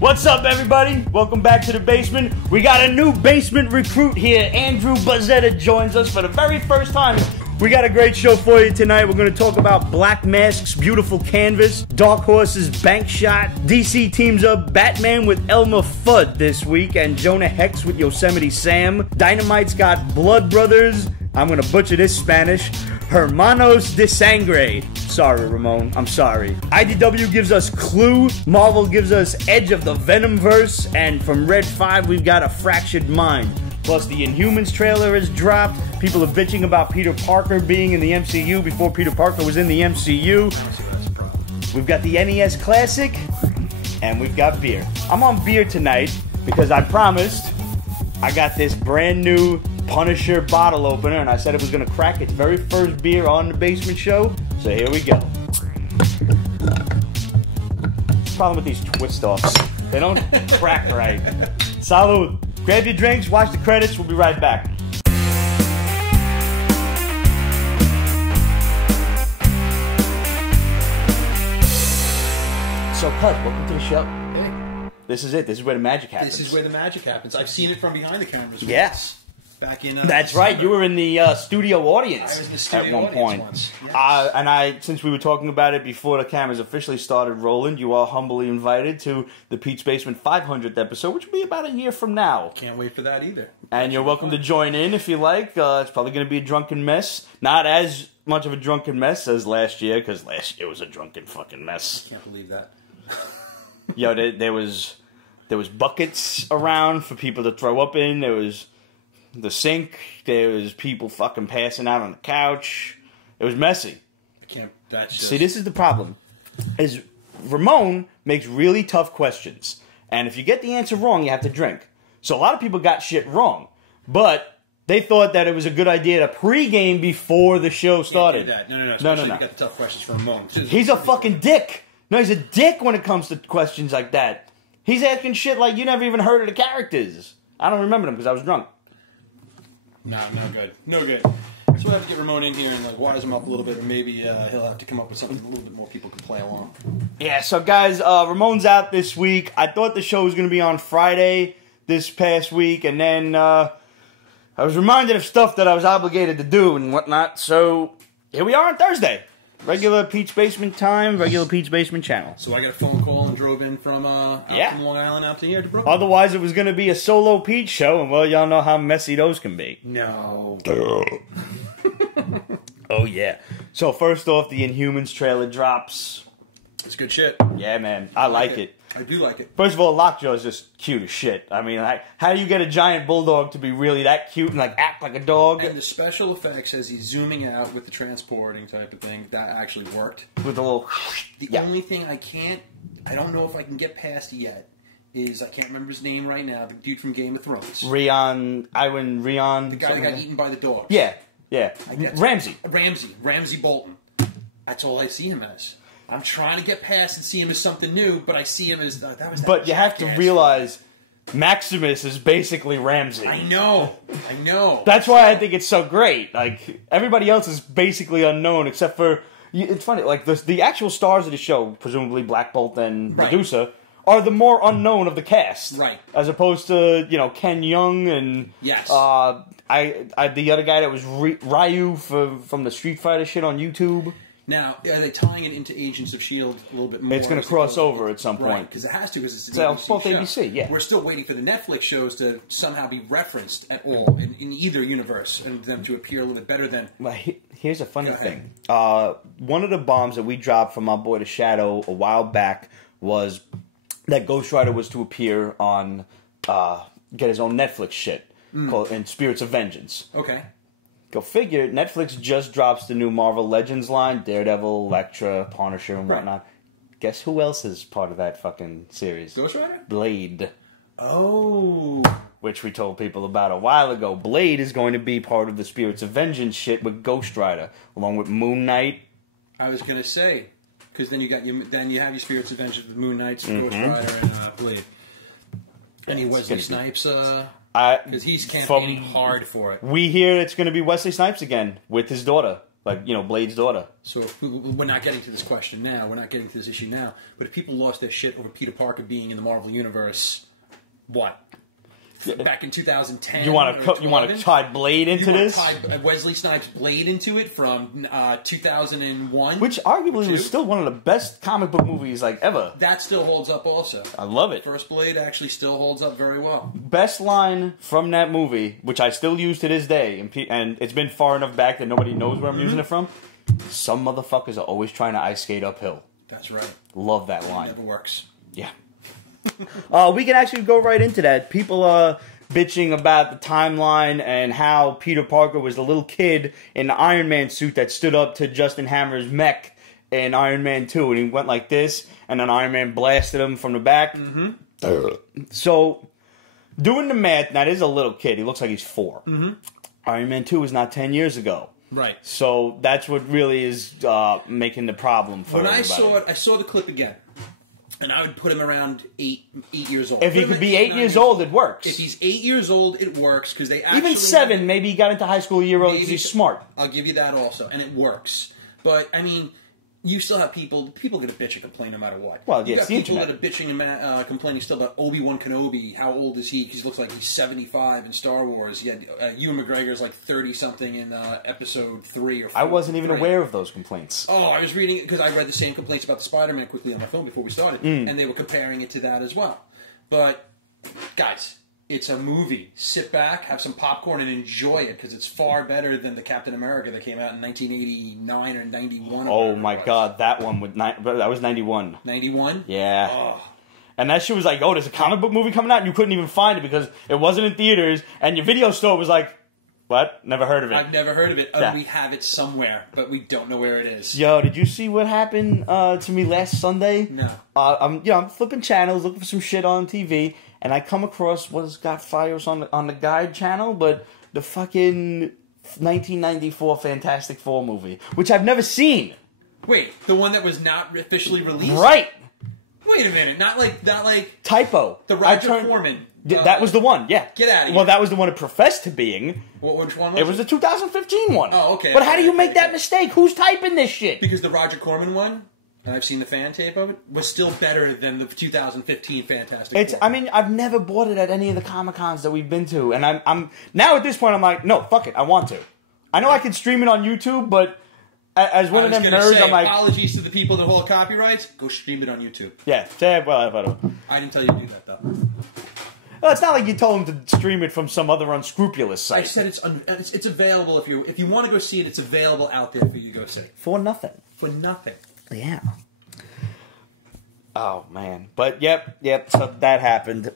What's up, everybody? Welcome back to the basement. We got a new basement recruit here. Andrew Buzzetta joins us for the very first time. We got a great show for you tonight. We're going to talk about Black Mask's Beautiful Canvas, Dark Horse's Bankshot, DC teams up Batman with Elmer Fudd this week, and Jonah Hex with Yosemite Sam. Dynamite's got Blood Brothers. I'm going to butcher this Spanish. Hermanos de Sangre. Sorry, Ramon. I'm sorry. IDW gives us Clue. Marvel gives us Edge of the Venomverse. And from Red 5, we've got A Fractured Mind. Plus, the Inhumans trailer has dropped. People are bitching about Peter Parker being in the MCU before Peter Parker was in the MCU. We've got the NES Classic. And we've got beer. I'm on beer tonight because I promised I got this brand new Punisher bottle opener, and I said it was going to crack its very first beer on the Basement Show. So here we go. Problem with these twist-offs. They don't crack right. Salud. Grab your drinks, watch the credits, we'll be right back. So, Cuz, welcome to the show. Hey. This is it. This is where the magic happens. This is where the magic happens. I've seen it from behind the cameras. Yes. Back in. That's right. You were in the studio audience I was in the studio at one point. Once. Yes. And since we were talking about it before the cameras officially started rolling, you are humbly invited to the Pete's Basement 500th episode, which will be about a year from now. Can't wait for that either. And you're welcome to join in if you like. It's probably going to be a drunken mess. Not as much of a drunken mess as last year, because last year was a drunken fucking mess. Can't believe that. Yo, there was buckets around for people to throw up in. There was the sink. There was people fucking passing out on the couch. It was messy. I can't. That's just... See, this is the problem. Is Ramon makes really tough questions, and if you get the answer wrong, you have to drink. So a lot of people got shit wrong, but they thought that it was a good idea to pregame before the show started. Can't do that. No. No. You got the tough questions for Ramon. He's a fucking dick. No, he's a dick when it comes to questions like that. He's asking shit like you never even heard of the characters. I don't remember them because I was drunk. No good. No good. So we'll have to get Ramon in here and like wise him up a little bit, and maybe he'll have to come up with something a little bit more people can play along. Yeah, so guys, Ramon's out this week. I thought the show was going to be on Friday this past week, and then I was reminded of stuff that I was obligated to do and whatnot, so here we are on Thursday. Regular Pete's Basement time, regular Pete's Basement channel. So I got a phone call and drove in from from Long Island out to here to Brooklyn. Otherwise, it was going to be a solo Pete show, and well, y'all know how messy those can be. No. Oh, yeah. So first off, the Inhumans trailer drops. It's good shit. Yeah, man. I like it. I do like it. First of all, Lockjaw is just cute as shit. I mean, how do you get a giant bulldog to be really that cute and like act like a dog? And the special effects as he's zooming out with the transporting type of thing, that actually worked. With a little... The only thing I don't know if I can get past yet, is I can't remember his name right now, the dude from Game of Thrones. Rion. The guy that got eaten by the dogs. Yeah. Ramsey Bolton. That's all I see him as. I'm trying to get past and see him as something new, but I see him as... But you have to realize Maximus is basically Ramsey. I know. That's why I think it's so great. Like, everybody else is basically unknown except for... It's funny, like, the actual stars of the show, presumably Black Bolt and Medusa, are the more unknown of the cast. Right. As opposed to, Ken Young and... Yes. The other guy that was Ryu from the Street Fighter shit on YouTube. Now, are they tying it into Agents of S.H.I.E.L.D. a little bit more? It's going to cross over at some point. Right, because it has to, because it's an ABC both show. ABC, yeah. We're still waiting for the Netflix shows to somehow be referenced at all in either universe, and them to appear a little bit better than... Well, here's a funny thing. One of the bombs that we dropped from our boy The Shadow a while back was that Ghost Rider was to appear on... get his own Netflix shit called in Spirits of Vengeance. Okay. Go figure, Netflix just drops the new Marvel Legends line, Daredevil, Elektra, Punisher, and whatnot. Right. Guess who else is part of that fucking series? Ghost Rider? Blade. Oh. Which we told people about a while ago. Blade is going to be part of the Spirits of Vengeance shit with Ghost Rider, along with Moon Knight. I was going to say, because then you have your Spirits of Vengeance with Moon Knight, Ghost Rider, and Blade. Any Wesley Snipes... Because he's campaigning hard for it. We hear it's going to be Wesley Snipes again with his daughter. Like, Blade's daughter. So if we're not getting to this question now. We're not getting to this issue now. But if people lost their shit over Peter Parker being in the Marvel Universe, what? Back in 2010. You want to tie Blade into this? Tie Wesley Snipes' Blade into it from 2001, which arguably was still one of the best comic book movies ever. That still holds up. Also, I love it. First Blade actually still holds up very well. Best line from that movie, which I still use to this day, and it's been far enough back that nobody knows where I'm using it from. Some motherfuckers are always trying to ice skate uphill. That's right. Love that line. It never works. Yeah. We can actually go right into that. People are bitching about the timeline and how Peter Parker was the little kid in the Iron Man suit that stood up to Justin Hammer's mech in Iron Man 2. And he went like this, and then Iron Man blasted him from the back. So, doing the math, now this is a little kid. He looks like he's 4. Iron Man 2 was not 10 years ago. Right. So, that's what really is making the problem for everybody. I saw the clip again. And I would put him around 8 years old. If he could be 8 years old, it works. If he's 8 years old, it works because they actually even 7. Maybe he got into high school a year old because he's smart. I'll give you that also, and it works. But I mean, you still have people going to bitch and complain no matter what. Well, you yes, got people that are bitching and complaining still about Obi-Wan Kenobi. How old is he? Because he looks like he's 75 in Star Wars. You had Ewan McGregor's like 30-something in Episode 3 or 4. I wasn't even aware of those complaints. Oh, I was reading it because I read the same complaints about the Spider-Man quickly on my phone before we started, and they were comparing it to that as well. But, guys, it's a movie. Sit back, have some popcorn, and enjoy it because it's far better than the Captain America that came out in 1989 or 91. Oh my God, that one that was 91. 91? Yeah. Oh. And that shit was like, oh, there's a comic book movie coming out, and you couldn't even find it because it wasn't in theaters, and your video store was like, what? Never heard of it. I've never heard of it. Yeah. We have it somewhere, but we don't know where it is. Yo, did you see what happened to me last Sunday? No. I'm flipping channels, looking for some shit on TV, and I come across what's got fires on the guide channel, but the fucking 1994 Fantastic Four movie, which I've never seen. Wait, the one that was not officially released? Right. Wait a minute, not like typo. The Roger Corman. That was the one, yeah. Get out of here. Well, that was the one it professed to being. Which one was it? It was the 2015 one. Oh, okay. But how do you make that mistake? Who's typing this shit? Because the Roger Corman one, and I've seen the fan tape of it, was still better than the 2015 Fantastic Four. I mean, I've never bought it at any of the Comic-Cons that we've been to, and I'm now at this point, I'm like, no, fuck it, I want to. I know I can stream it on YouTube, but as one of them nerds, I'm like... apologies to the people that hold copyrights, go stream it on YouTube. Yeah, well, I didn't tell you to do that, though. Well, it's not like you told him to stream it from some other unscrupulous site. I said it's available if you want to go see it. It's available out there for you to go see. For nothing. For nothing. Yeah. Oh man, but yep. So that happened,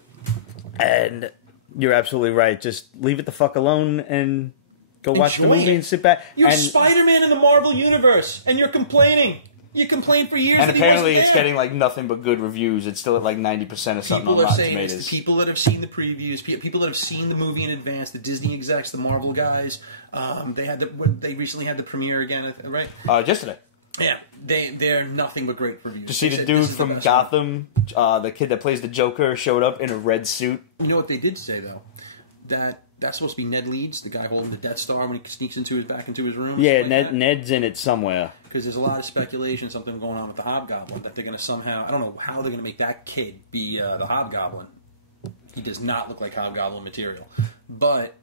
and you're absolutely right. Just leave it the fuck alone and go watch the movie and sit back. You're Spider-Man in the Marvel Universe, and you're complaining. You complained for years. And apparently it's getting like nothing but good reviews. It's still at like 90% or something on Rotten Tomatoes. It's the people that have seen the previews, people that have seen the movie in advance, the Disney execs, the Marvel guys. They recently had the premiere again, right? Yesterday. Yeah, they're nothing but great reviews. To see the dude from Gotham, the kid that plays the Joker, showed up in a red suit. You know what they did say though? That's supposed to be Ned Leeds, the guy holding the Death Star when he sneaks back into his room. Yeah, Ned's in it somewhere. Because there's a lot of speculation, something going on with the Hobgoblin. Like they're going to somehow, I don't know how they're going to make that kid be the Hobgoblin. He does not look like Hobgoblin material. But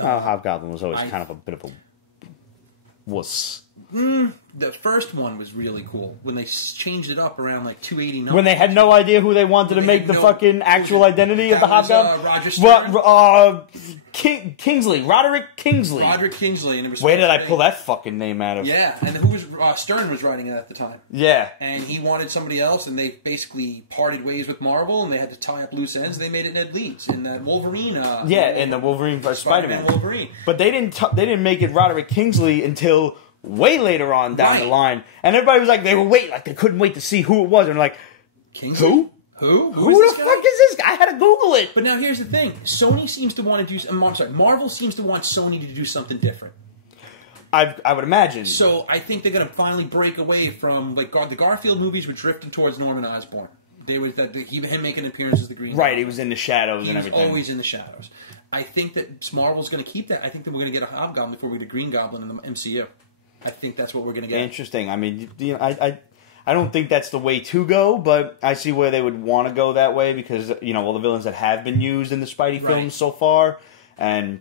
Hobgoblin was always kind of a bit of a wuss. The first one was really cool when they changed it up around like 289. When they had no idea who they wanted to make the fucking actual identity of the Hobgoblin. Roger Stern. Kingsley, Roderick Kingsley. Roderick Kingsley. And where did I pull that fucking name out of? Yeah, and who was Stern was writing it at the time. Yeah, and he wanted somebody else, and they basically parted ways with Marvel, and they had to tie up loose ends. And they made it Ned Leeds in that Wolverine. In the Wolverine vs. Spider-Man. Wolverine. But they didn't make it Roderick Kingsley until way later on down the line, and everybody was like, they couldn't wait to see who it was, and like, Kingsley? Who the fuck is this guy? I had to Google it. But now here's the thing: Sony seems to want to do. Marvel seems to want Sony to do something different. I would imagine. So I think they're going to finally break away from like the Garfield movies were drifting towards Norman Osborn. Him making an appearance as the Green Goblin. He was in the shadows and everything. He was always in the shadows. I think that Marvel's going to keep that. I think that we're going to get a Hobgoblin before we get a Green Goblin in the MCU. I think that's what we're going to get. Interesting. I mean, I don't think that's the way to go, but I see where they would want to go that way because, all the villains that have been used in the Spidey films so far, and,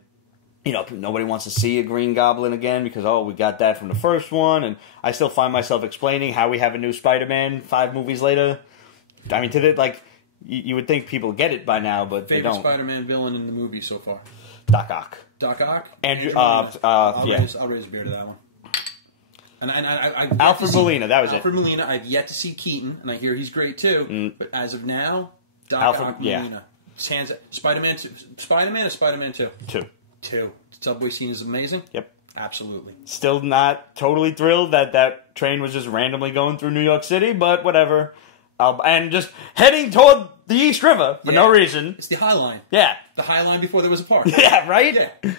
nobody wants to see a Green Goblin again because, we got that from the first one, and I still find myself explaining how we have a new Spider-Man 5 movies later. I mean, you would think people get it by now, but they don't. Favorite Spider-Man villain in the movie so far? Doc Ock. Doc Ock? I'll raise a beer to that one. And Alfred Molina, that was Alfred Molina, I've yet to see Keaton, and I hear he's great too. But as of now, Ock, Molina. Spider-Man or Spider-Man 2? 2. Subway scene is amazing? Yep. Absolutely. Still not totally thrilled that train was just randomly going through New York City, but whatever. And just heading toward the East River for no reason. It's the High Line. Yeah. The High Line before there was a park. Yeah, right? Yeah.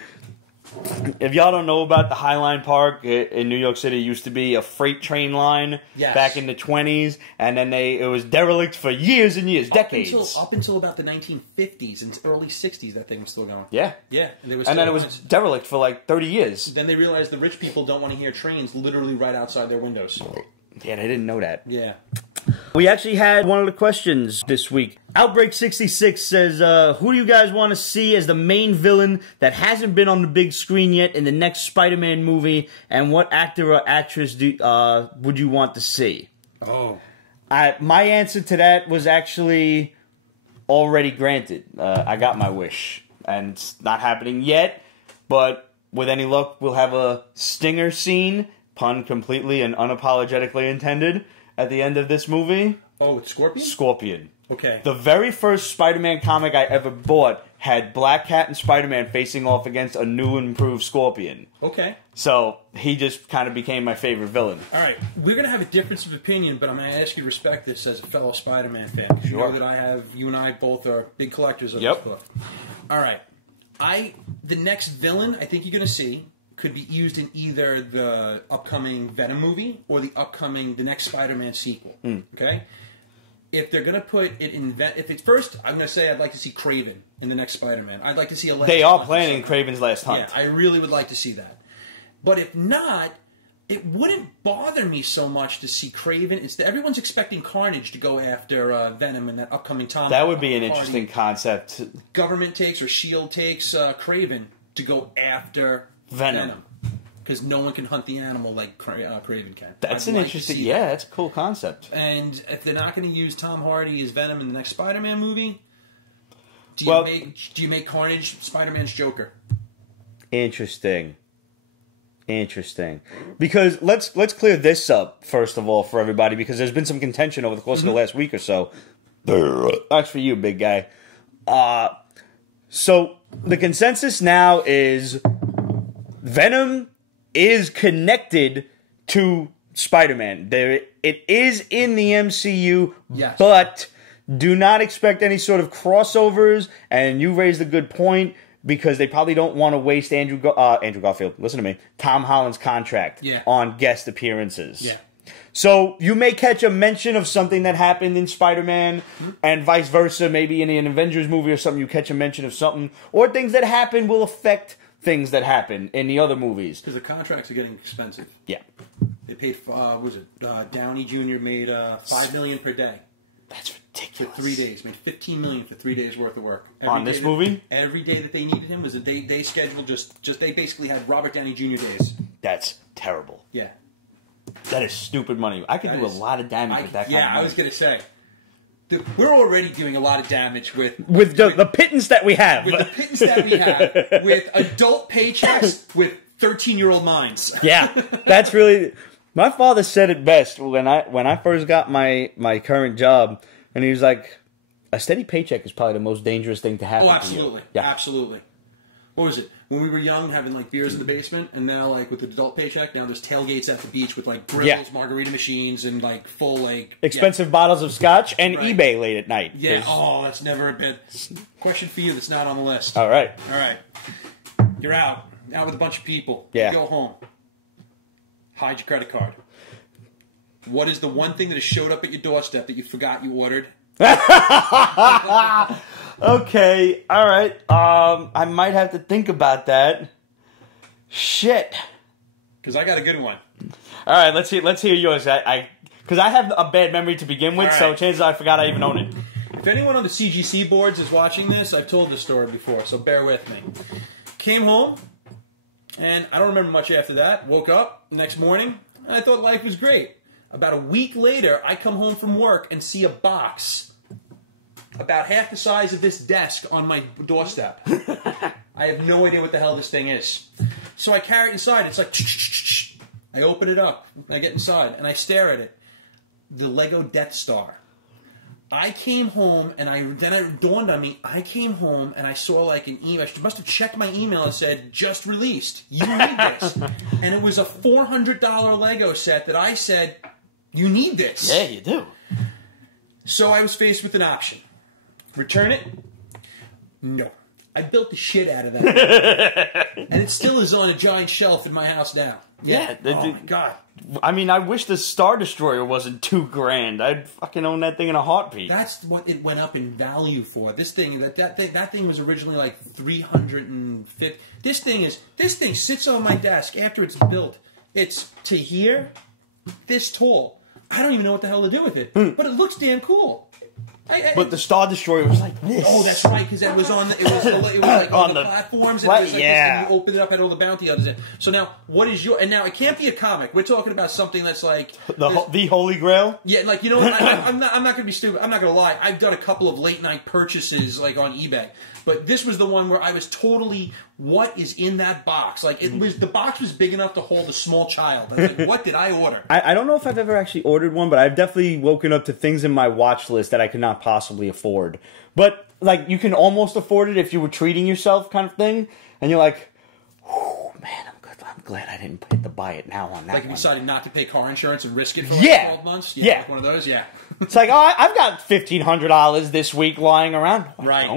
If y'all don't know about the High Line Park in New York City, it used to be a freight train line back in the 20s, and then it was derelict for years and years, decades. Up until about the 1950s and early 60s, that thing was still going. Yeah. Yeah. And then it was derelict for like 30 years. Then they realized the rich people don't want to hear trains literally right outside their windows. Yeah, they didn't know that. Yeah. We actually had one of the questions this week. Outbreak66 says, who do you guys want to see as the main villain that hasn't been on the big screen yet in the next Spider-Man movie, and what actor or actress would you want to see? Oh. My answer to that was actually already granted. I got my wish, and it's not happening yet, but with any luck, we'll have a stinger scene, pun completely and unapologetically intended, at the end of this movie. Oh, it's Scorpion? Scorpion. Okay. The very first Spider-Man comic I ever bought had Black Cat and Spider-Man facing off against a new and improved Scorpion. Okay. So he just kind of became my favorite villain. All right. We're going to have a difference of opinion, but I'm going to ask you to respect this as a fellow Spider-Man fan. Sure. You know that you and I both are big collectors of this book. All right. The next villain I think you're going to see could be used in either the upcoming Venom movie or the next Spider-Man sequel. Okay? If they're going to put it in... If it's first, I'm going to say I'd like to see Kraven in the next Spider-Man. I'd like to see a... They are planning Kraven's Last Hunt. Yeah, I really would like to see that. But if not, it wouldn't bother me so much to see Kraven. Everyone's expecting Carnage to go after Venom in that upcoming Tom. That would be an interesting concept. Government takes or S.H.I.E.L.D. takes Kraven to go after... Venom. Because no one can hunt the animal like Kraven can. That's an interesting... Yeah, that's a cool concept. And if they're not going to use Tom Hardy as Venom in the next Spider-Man movie, do you make Carnage Spider-Man's Joker? Interesting. Because let's clear this up, first of all, for everybody, because there's been some contention over the course of the last week or so. That's for you, big guy. So the consensus now is... Venom is connected to Spider-Man. It is in the MCU, but do not expect any sort of crossovers. And you raised a good point because they probably don't want to waste Andrew Garfield. Listen to me, Tom Holland's contract on guest appearances. Yeah. So you may catch a mention of something that happened in Spider-Man, and vice versa. Maybe in an Avengers movie or something, you catch a mention of something, or things that happen will affect things that happen in the other movies. Because the contracts are getting expensive. Yeah. They paid, Downey Jr. made $5 million per day. That's ridiculous. For 3 days. Made $15 million for 3 days worth of work. On this movie? Every day that they needed him was a day schedule. They basically had Robert Downey Jr. days. That's terrible. Yeah. That is stupid money. I could do a lot of damage with that kind of money. Yeah, I was going to say. We're already doing a lot of damage with the pittance that we have. With the pittance that we have. With adult paychecks with 13-year-old minds. Yeah. That's really... My father said it best when I first got my current job, and he was like, a steady paycheck is probably the most dangerous thing to happen to you. Oh, absolutely. Yeah. Absolutely. What was it? When we were young, having like beers in the basement, and now like with the adult paycheck, now there's tailgates at the beach with like grills, margarita machines, and like full like expensive bottles of scotch and eBay late at night. Yeah. Oh, that's never a bad question for you. That's not on the list. All right. You're out with a bunch of people. Yeah. You go home. Hide your credit card. What is the one thing that has showed up at your doorstep that you forgot you ordered? Okay, all right. I might have to think about that. Shit. Because I got a good one. All right, let's hear yours. Because I have a bad memory to begin with, so chances are I forgot I even own it. If anyone on the CGC boards is watching this, I've told this story before, so bear with me. Came home, and I don't remember much after that. Woke up next morning, and I thought life was great. About a week later, I come home from work and see a box about half the size of this desk on my doorstep. I have no idea what the hell this thing is. So I carry it inside. It's like, I open it up. I get inside, and I stare at it. The Lego Death Star. I came home, and then it dawned on me, I came home, and I saw like an email. I must have checked my email and said, just released. You need this. And it was a $400 Lego set that I said, you need this. Yeah, you do. So I was faced with an option. Return it? No. I built the shit out of that. And it still is on a giant shelf in my house now. Yeah. Oh, my God. I mean, I wish the Star Destroyer wasn't $2,000. I'd fucking own that thing in a heartbeat. That's what it went up in value for. This thing, that thing was originally like $350. This thing sits on my desk after it's built. It's to here, this tall. I don't even know what the hell to do with it, but it looks damn cool. But the Star Destroyer was like this. Oh, that's right, because it was on. It was like on the platforms. And it was like this, and you open it up, had all the bounty hunters in. So now, what is your? And now it can't be a comic. We're talking about something that's like the Holy Grail. Yeah, like you know, what, I'm not going to be stupid. I'm not going to lie. I've done a couple of late night purchases like on eBay, but this was the one where I was totally. What is in that box? Like it was. The box was big enough to hold a small child. I was like, what did I order? I don't know if I've ever actually ordered one, but I've definitely woken up to things in my watch list that I could not possibly afford. But like, you can almost afford it if you were treating yourself, kind of thing. And you're like, man, I'm glad I didn't hit the buy it now on that. Like if you decided not to pay car insurance and risk it for 12 months. Yeah, like one of those. Yeah. It's like, oh, I've got $1,500 this week lying around. Right.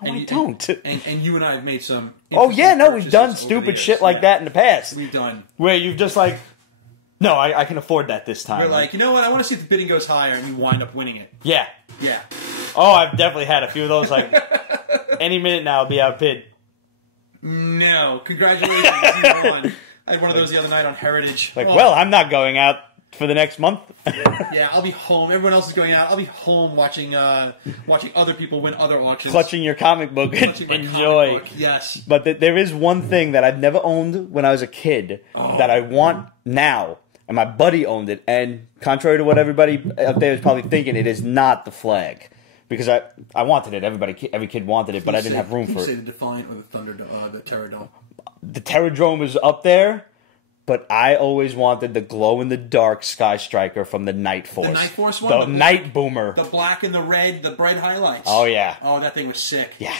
I don't. And you and I have made some. Oh yeah, no, we've done stupid shit like that in the past. We've done where you've just like, no, I can afford that this time. We're like, you know what? I want to see if the bidding goes higher, and you wind up winning it. Yeah. Yeah. Oh, I've definitely had a few of those. Like, any minute now, I'll be outbid. No, congratulations, you won. I had one of those the other night on Heritage. Like, well, I'm not going out for the next month. Yeah, I'll be home. Everyone else is going out. I'll be home watching other people win other auctions. Clutching your comic book and enjoy. Comic book. Yes. But there is one thing that I've never owned when I was a kid that I want now. And my buddy owned it. And contrary to what everybody out there is probably thinking, it is not the flag. Because I wanted it. Every kid wanted it, but I didn't have room for it. Can you say the Defiant or the Terradome? The Terradome is up there. But I always wanted the glow-in-the-dark Sky Striker from the Night Force. The Night Force one? The Night Boomer. The black and the red, the bright highlights. Oh, yeah. Oh, that thing was sick. Yeah.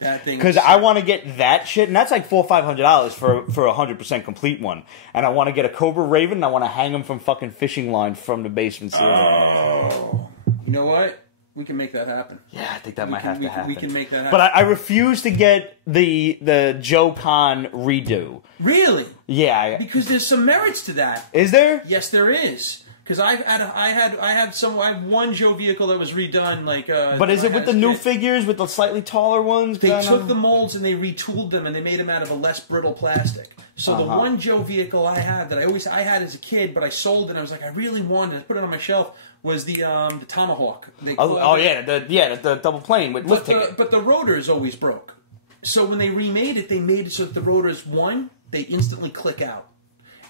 That thing because I want to get that shit, and that's like $400 or $500 for a 100% complete one. And I want to get a Cobra Raven, and I want to hang him from fucking fishing line from the basement ceiling. Oh. You know what? We can make that happen. Yeah, I think that might have to happen. We can make that happen. But I refuse to get the Joe Con redo. Really? Yeah. Because there's some merits to that. Is there? Yes, there is. Because I had one Joe vehicle that was redone. Like, but is it with the new figures, with the slightly taller ones? They took the molds and they retooled them and they made them out of a less brittle plastic. So the one Joe vehicle I had that I had as a kid, but I sold it. And I was like, I really wanted it. I put it on my shelf. Was the Tomahawk? The double plane with lift ticket. But the rotors always broke. So when they remade it, they made it so that the rotors, they instantly click out.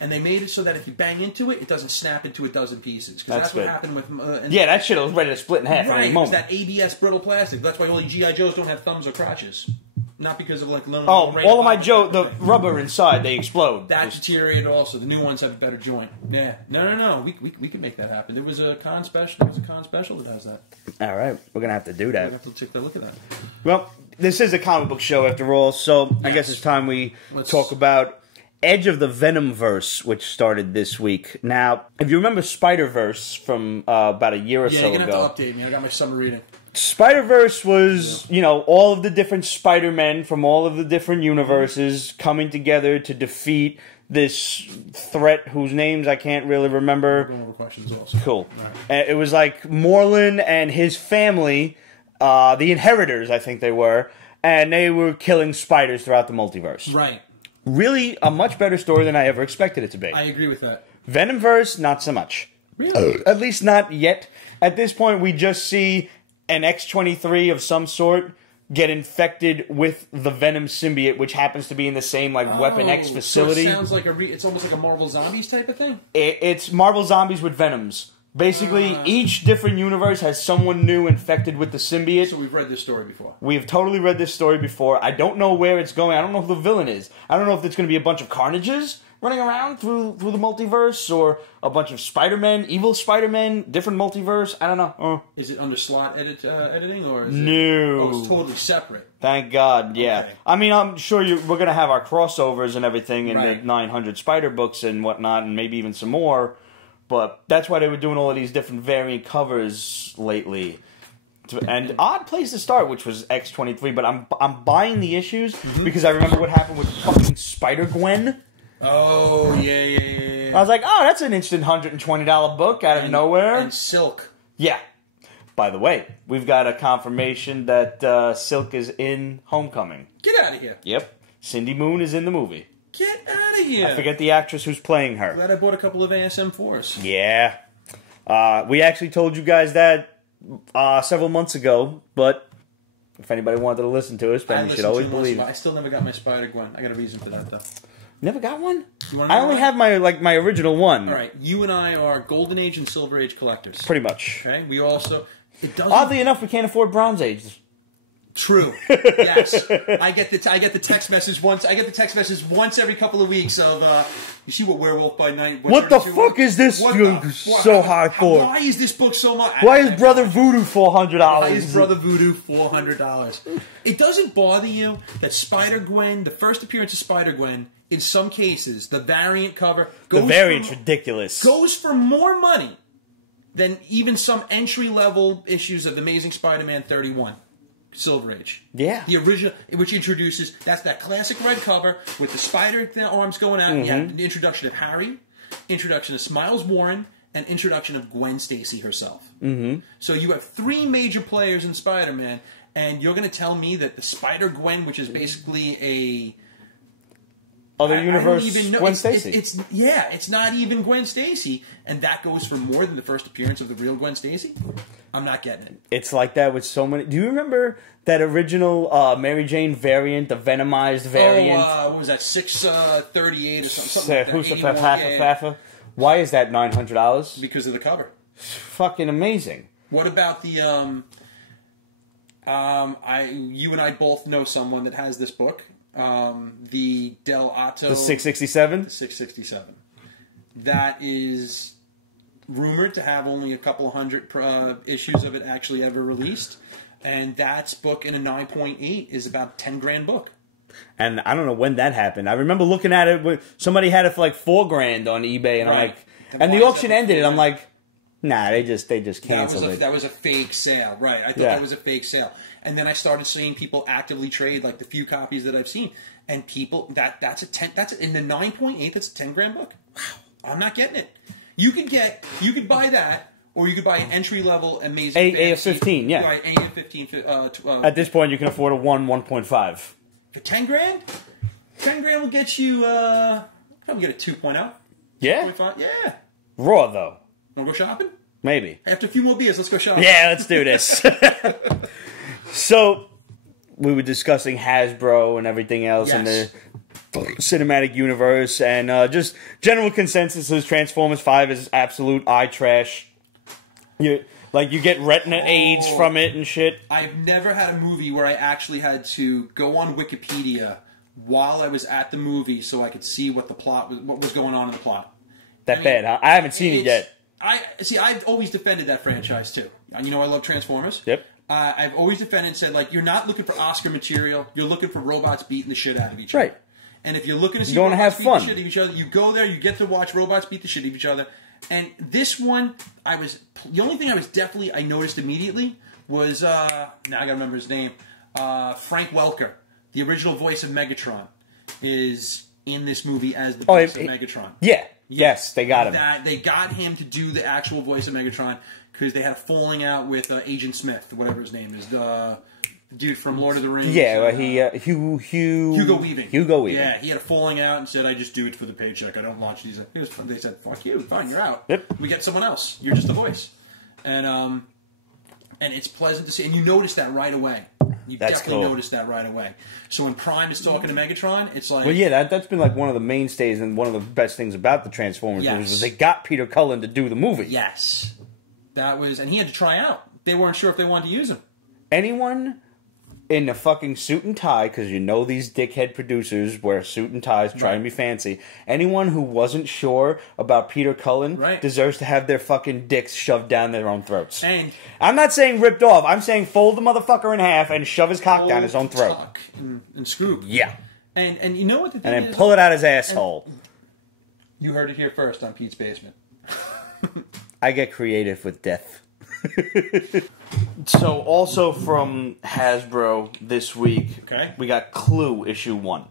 And they made it so that if you bang into it, it doesn't snap into a dozen pieces. Because that's what happened with... that shit was ready to split in half at any moment. Right, it's that ABS brittle plastic. That's why all the G.I. Joes don't have thumbs or crotches. Not because of like... all of my Joe, the rubber inside, they explode. That deteriorated also. The new ones have a better joint. Yeah. No. We can make that happen. There was a con special. That has that. All right. We're going to have to do that. We're going to have to take a look at that. Well, this is a comic book show after all, so I guess it's time we talk about Edge of the Venomverse, which started this week. Now, if you remember Spider-Verse from about a year or so ago... Yeah, you're going to have to update me. I got my summer reading. Spider-Verse was, all of the different Spider-Men from all of the different universes coming together to defeat this threat whose names I can't really remember. We're going over questions also. Cool. Right. It was like Moreland and his family, the Inheritors, I think they were, and they were killing spiders throughout the multiverse. Right. Really a much better story than I ever expected it to be. I agree with that. Venomverse, not so much. Really? At least not yet. At this point, we just see an X-23 of some sort get infected with the Venom symbiote, which happens to be in the same Weapon X facility. So it sounds like it's almost like a Marvel Zombies type of thing? It's Marvel Zombies with Venoms. Basically, each different universe has someone new infected with the symbiote. So we've read this story before. We've totally read this story before. I don't know where it's going. I don't know who the villain is. I don't know if it's going to be a bunch of Carnages running around through the multiverse, or a bunch of Spider-Men, evil Spider-Men, different multiverse. I don't know. Is it under slot editing, or is no? It's totally separate. Thank God, yeah. Okay. I mean, I'm sure we're going to have our crossovers and everything in the 900 Spider books and whatnot, and maybe even some more. But that's why they were doing all of these different variant covers lately. And odd place to start, which was X-23, but I'm buying the issues because I remember what happened with fucking Spider-Gwen. Oh, yeah. I was like, oh, that's an instant $120 book out of nowhere. And Silk. Yeah. By the way, we've got a confirmation that Silk is in Homecoming. Get out of here. Yep. Cindy Moon is in the movie. Get out of here. I forget the actress who's playing her. Glad I bought a couple of ASM4s. Yeah. We actually told you guys that several months ago, but if anybody wanted to listen to us, then you should always believe it. I still never got my Spider-Gwen. I got a reason for that, though. Never got one? I only have my original one. All right. You and I are Golden Age and Silver Age collectors. Pretty much. Okay. We also... Oddly enough, we can't afford Bronze Age. True. Yes. I get the text message once. I get the text message once every couple of weeks of you see what Werewolf by Night. What the fuck is this so hard for? Why is this book so much? Why is Brother Voodoo $400? Why is Brother Voodoo $400? It doesn't bother you that Spider-Gwen, the first appearance of Spider-Gwen, in some cases, the variant cover goes ridiculous. Goes for more money than even some entry-level issues of Amazing Spider-Man 31. Silver Age. Yeah. The original, which introduces, that's that classic red cover with the spider arms going out. You have the introduction of Harry, introduction of Miles Warren, and introduction of Gwen Stacy herself. So you have three major players in Spider-Man, and you're going to tell me that the Spider-Gwen, which is basically a... Other universe Gwen Stacy. It's not even Gwen Stacy, and that goes for more than the first appearance of the real Gwen Stacy. I'm not getting it. It's like that with so many... Do you remember that original Mary Jane variant, the Venomized variant? What was that, 638 or something like that? Why is that $900? Because of the cover. Fucking amazing. What about the... you and I both know someone that has this book. The Del Otto... The 667? The 667. That is rumored to have only a couple hundred issues of it actually ever released. And that book in a 9.8 is about a 10 grand book. And I don't know when that happened. I remember looking at it when somebody had it for like $4 grand on eBay, and I'm like... And the auction ended, and I'm like... Nah, they just canceled it. That was a fake sale, right? I thought that was a fake sale. And then I started seeing people actively trade, like the few copies that I've seen, and people that's in the 9.8. That's a 10 grand book. Wow, I'm not getting it. You could buy that, or you could buy an entry level Amazing A of 15, yeah. Right, A of 15. At this point, you can afford a 1.5 for 10 grand. 10 grand will get you probably get a 2.0. Yeah, 2.5. Yeah. Raw though. Want to go shopping? Maybe. After a few more beers, let's go shopping. Yeah, let's do this. So, we were discussing Hasbro and everything else in the cinematic universe, and just general consensus is Transformers 5 is absolute eye trash. You get retina aids from it and shit. I've never had a movie where I actually had to go on Wikipedia while I was at the movie so I could see what was going on in the plot. Bad, huh? I haven't seen it yet. I've always defended that franchise too. And you know I love Transformers. Yep. I've always defended and said, like, you're not looking for Oscar material. You're looking for robots beating the shit out of each other. Right. And if you're looking to see robots have beat fun. The shit out of each other, you go there, you get to watch robots beat the shit out of each other. And this one, the only thing I noticed immediately was, now I gotta remember his name, Frank Welker, the original voice of Megatron, is in this movie as the voice of Megatron. Yeah. Yes, they got him. They got him to do the actual voice of Megatron because they had a falling out with Agent Smith, whatever his name is. dude from Lord of the Rings. Yeah, Hugo Weaving. Hugo Weaving. Yeah, he had a falling out and said, "I just do it for the paycheck. I don't launch these." It was fun. They said, "Fuck you, fine, you're out. Yep. We get someone else. You're just a voice." And it's pleasant to see, and you notice that right away. You definitely notice that right away. So when Prime is talking to Megatron, it's like... Well, yeah, that's been like one of the mainstays and one of the best things about the Transformers movies was they got Peter Cullen to do the movie. Yes. That was... And he had to try out. They weren't sure if they wanted to use him. Anyone in a fucking suit and tie, because you know these dickhead producers wear suit and ties, try and be fancy. Anyone who wasn't sure about Peter Cullen deserves to have their fucking dicks shoved down their own throats. And I'm not saying ripped off. I'm saying fold the motherfucker in half and shove his cock down his own throat. And scoop. Yeah. And you know what the thing is? And then pull it out his asshole. You heard it here first on Pete's Basement. I get creative with death. So, also from Hasbro this week, we got Clue issue 1.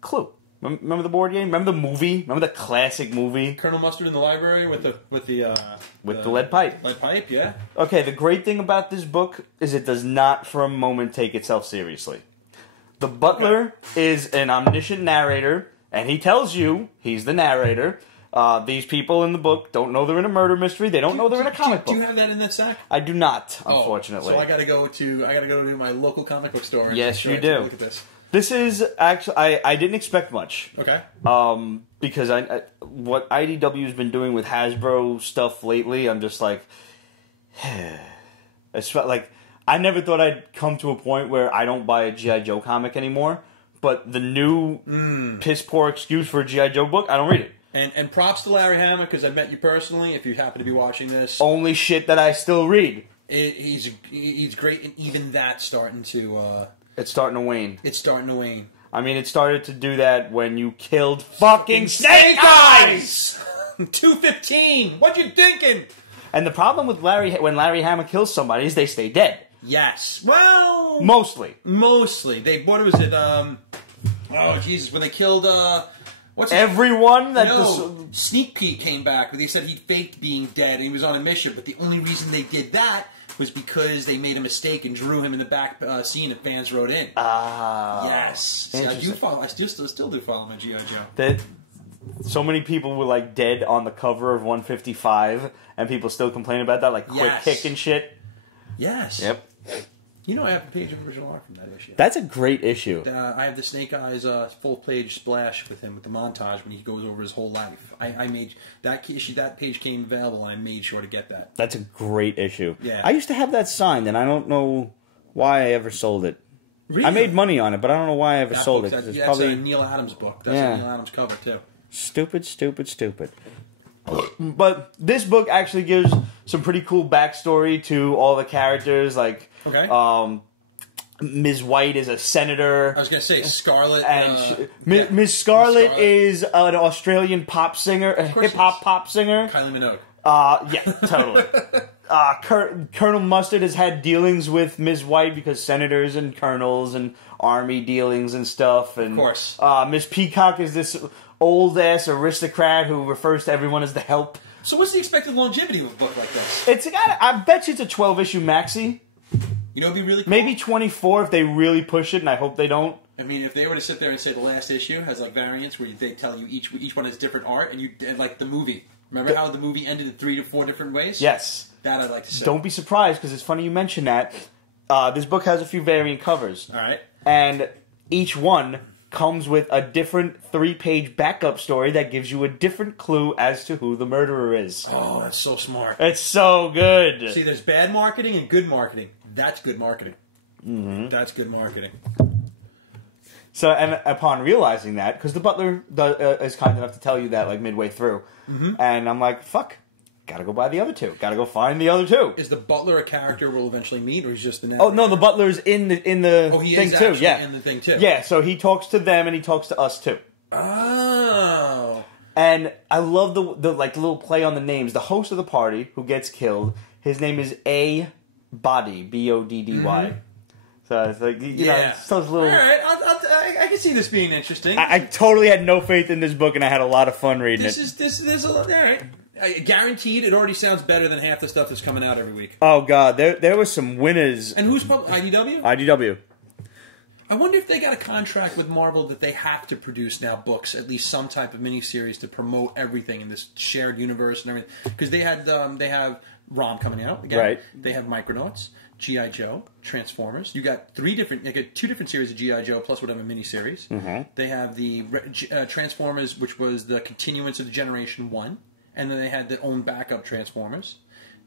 Clue. Remember the board game? Remember the movie? Remember the classic movie? Colonel Mustard in the library with the lead pipe. Lead pipe, yeah. Okay, the great thing about this book is it does not for a moment take itself seriously. The butler is an omniscient narrator, and he tells you he's the narrator. These people in the book don't know they're in a murder mystery. They don't know they're in a comic book. Do you have that in that sack? I do not, unfortunately. So I gotta go to my local comic book store. Yes, you do. Look at this. This is actually I didn't expect much. Okay. Because I what IDW has been doing with Hasbro stuff lately, I'm just like, it's like I never thought I'd come to a point where I don't buy a G.I. Joe comic anymore. But the new piss poor excuse for a G.I. Joe book, I don't read it. And props to Larry Hama, because I met you personally, if you happen to be watching this. Only shit that I still read. He's great, and even that's starting to... it's starting to wane. It's starting to wane. I mean, it started to do that when you killed fucking Snake Eyes! 215! What you thinking? And the problem with when Larry Hama kills somebody is they stay dead. Yes. Well... Mostly. What was it? Oh, Jesus. When they killed... Everyone that Sneak Peek came back, but they said he'd faked being dead and he was on a mission, but the only reason they did that was because they made a mistake and drew him in the back scene and fans wrote in. Yes. I still do follow my G.I. Joe. So many people were like dead on the cover of 155 and people still complain about that, like quick kick and shit. Yes. Yep. You know, I have a page of original art from that issue. That's a great issue. I have the Snake Eyes full-page splash with him with the montage when he goes over his whole life. I made that issue. That page came available, and I made sure to get that. That's a great issue. Yeah. I used to have that signed, and I don't know why I ever sold it. Really? I made money on it, but I don't know why I ever sold it. That's probably a Neil Adams book. That's a Neil Adams cover too. Stupid. But this book actually gives some pretty cool backstory to all the characters. Like, Ms. White is a senator. I was going to say Scarlet. And Ms. Scarlet is an Australian pop singer, a hip-hop pop singer. Kylie Minogue. Yeah, totally. Colonel Mustard has had dealings with Ms. White because senators and colonels and army dealings and stuff. And, of course. Miss Peacock is this old-ass aristocrat who refers to everyone as the help. So what's the expected longevity of a book like this? I bet you it's a 12-issue maxi. You know, it'd be really cool. Maybe 24 if they really push it, and I hope they don't. I mean, if they were to sit there and say the last issue has like variants where they tell you each one has different art, and like the movie. Remember how the movie ended in 3 to 4 different ways? Yes. That I'd like to see. Don't be surprised, because it's funny you mention that. This book has a few variant covers. All right. And each one comes with a different 3-page backup story that gives you a different clue as to who the murderer is. Oh, that's so smart. It's so good. See, there's bad marketing and good marketing. That's good marketing. Mm-hmm. That's good marketing. So, and upon realizing that, because the butler is kind enough to tell you that like midway through, and I'm like, fuck, gotta go buy the other two. Gotta go find the other two. Is the butler a character we'll eventually meet, or is just the narrator? Oh no, the butler's in the thing too. Yeah, in the thing too. Yeah, so he talks to them and he talks to us too. Oh. And I love the like little play on the names. The host of the party who gets killed, his name is A. Boddy, B-O-D-D-Y. So it's like, you know, it's those little... All right, I can see this being interesting. I totally had no faith in this book, and I had a lot of fun reading it. This is a lot... All right. Guaranteed, it already sounds better than half the stuff that's coming out every week. Oh god, there were some winners. And who's IDW? IDW. I wonder if they got a contract with Marvel that they have to produce now books, at least some type of miniseries to promote everything in this shared universe and everything. Because they have ROM coming out again. Right. They have Micronauts, G.I. Joe, Transformers. You got two different series of G.I. Joe plus whatever miniseries. Mm-hmm. They have the Transformers, which was the continuance of the Generation 1. And then they had their own backup Transformers.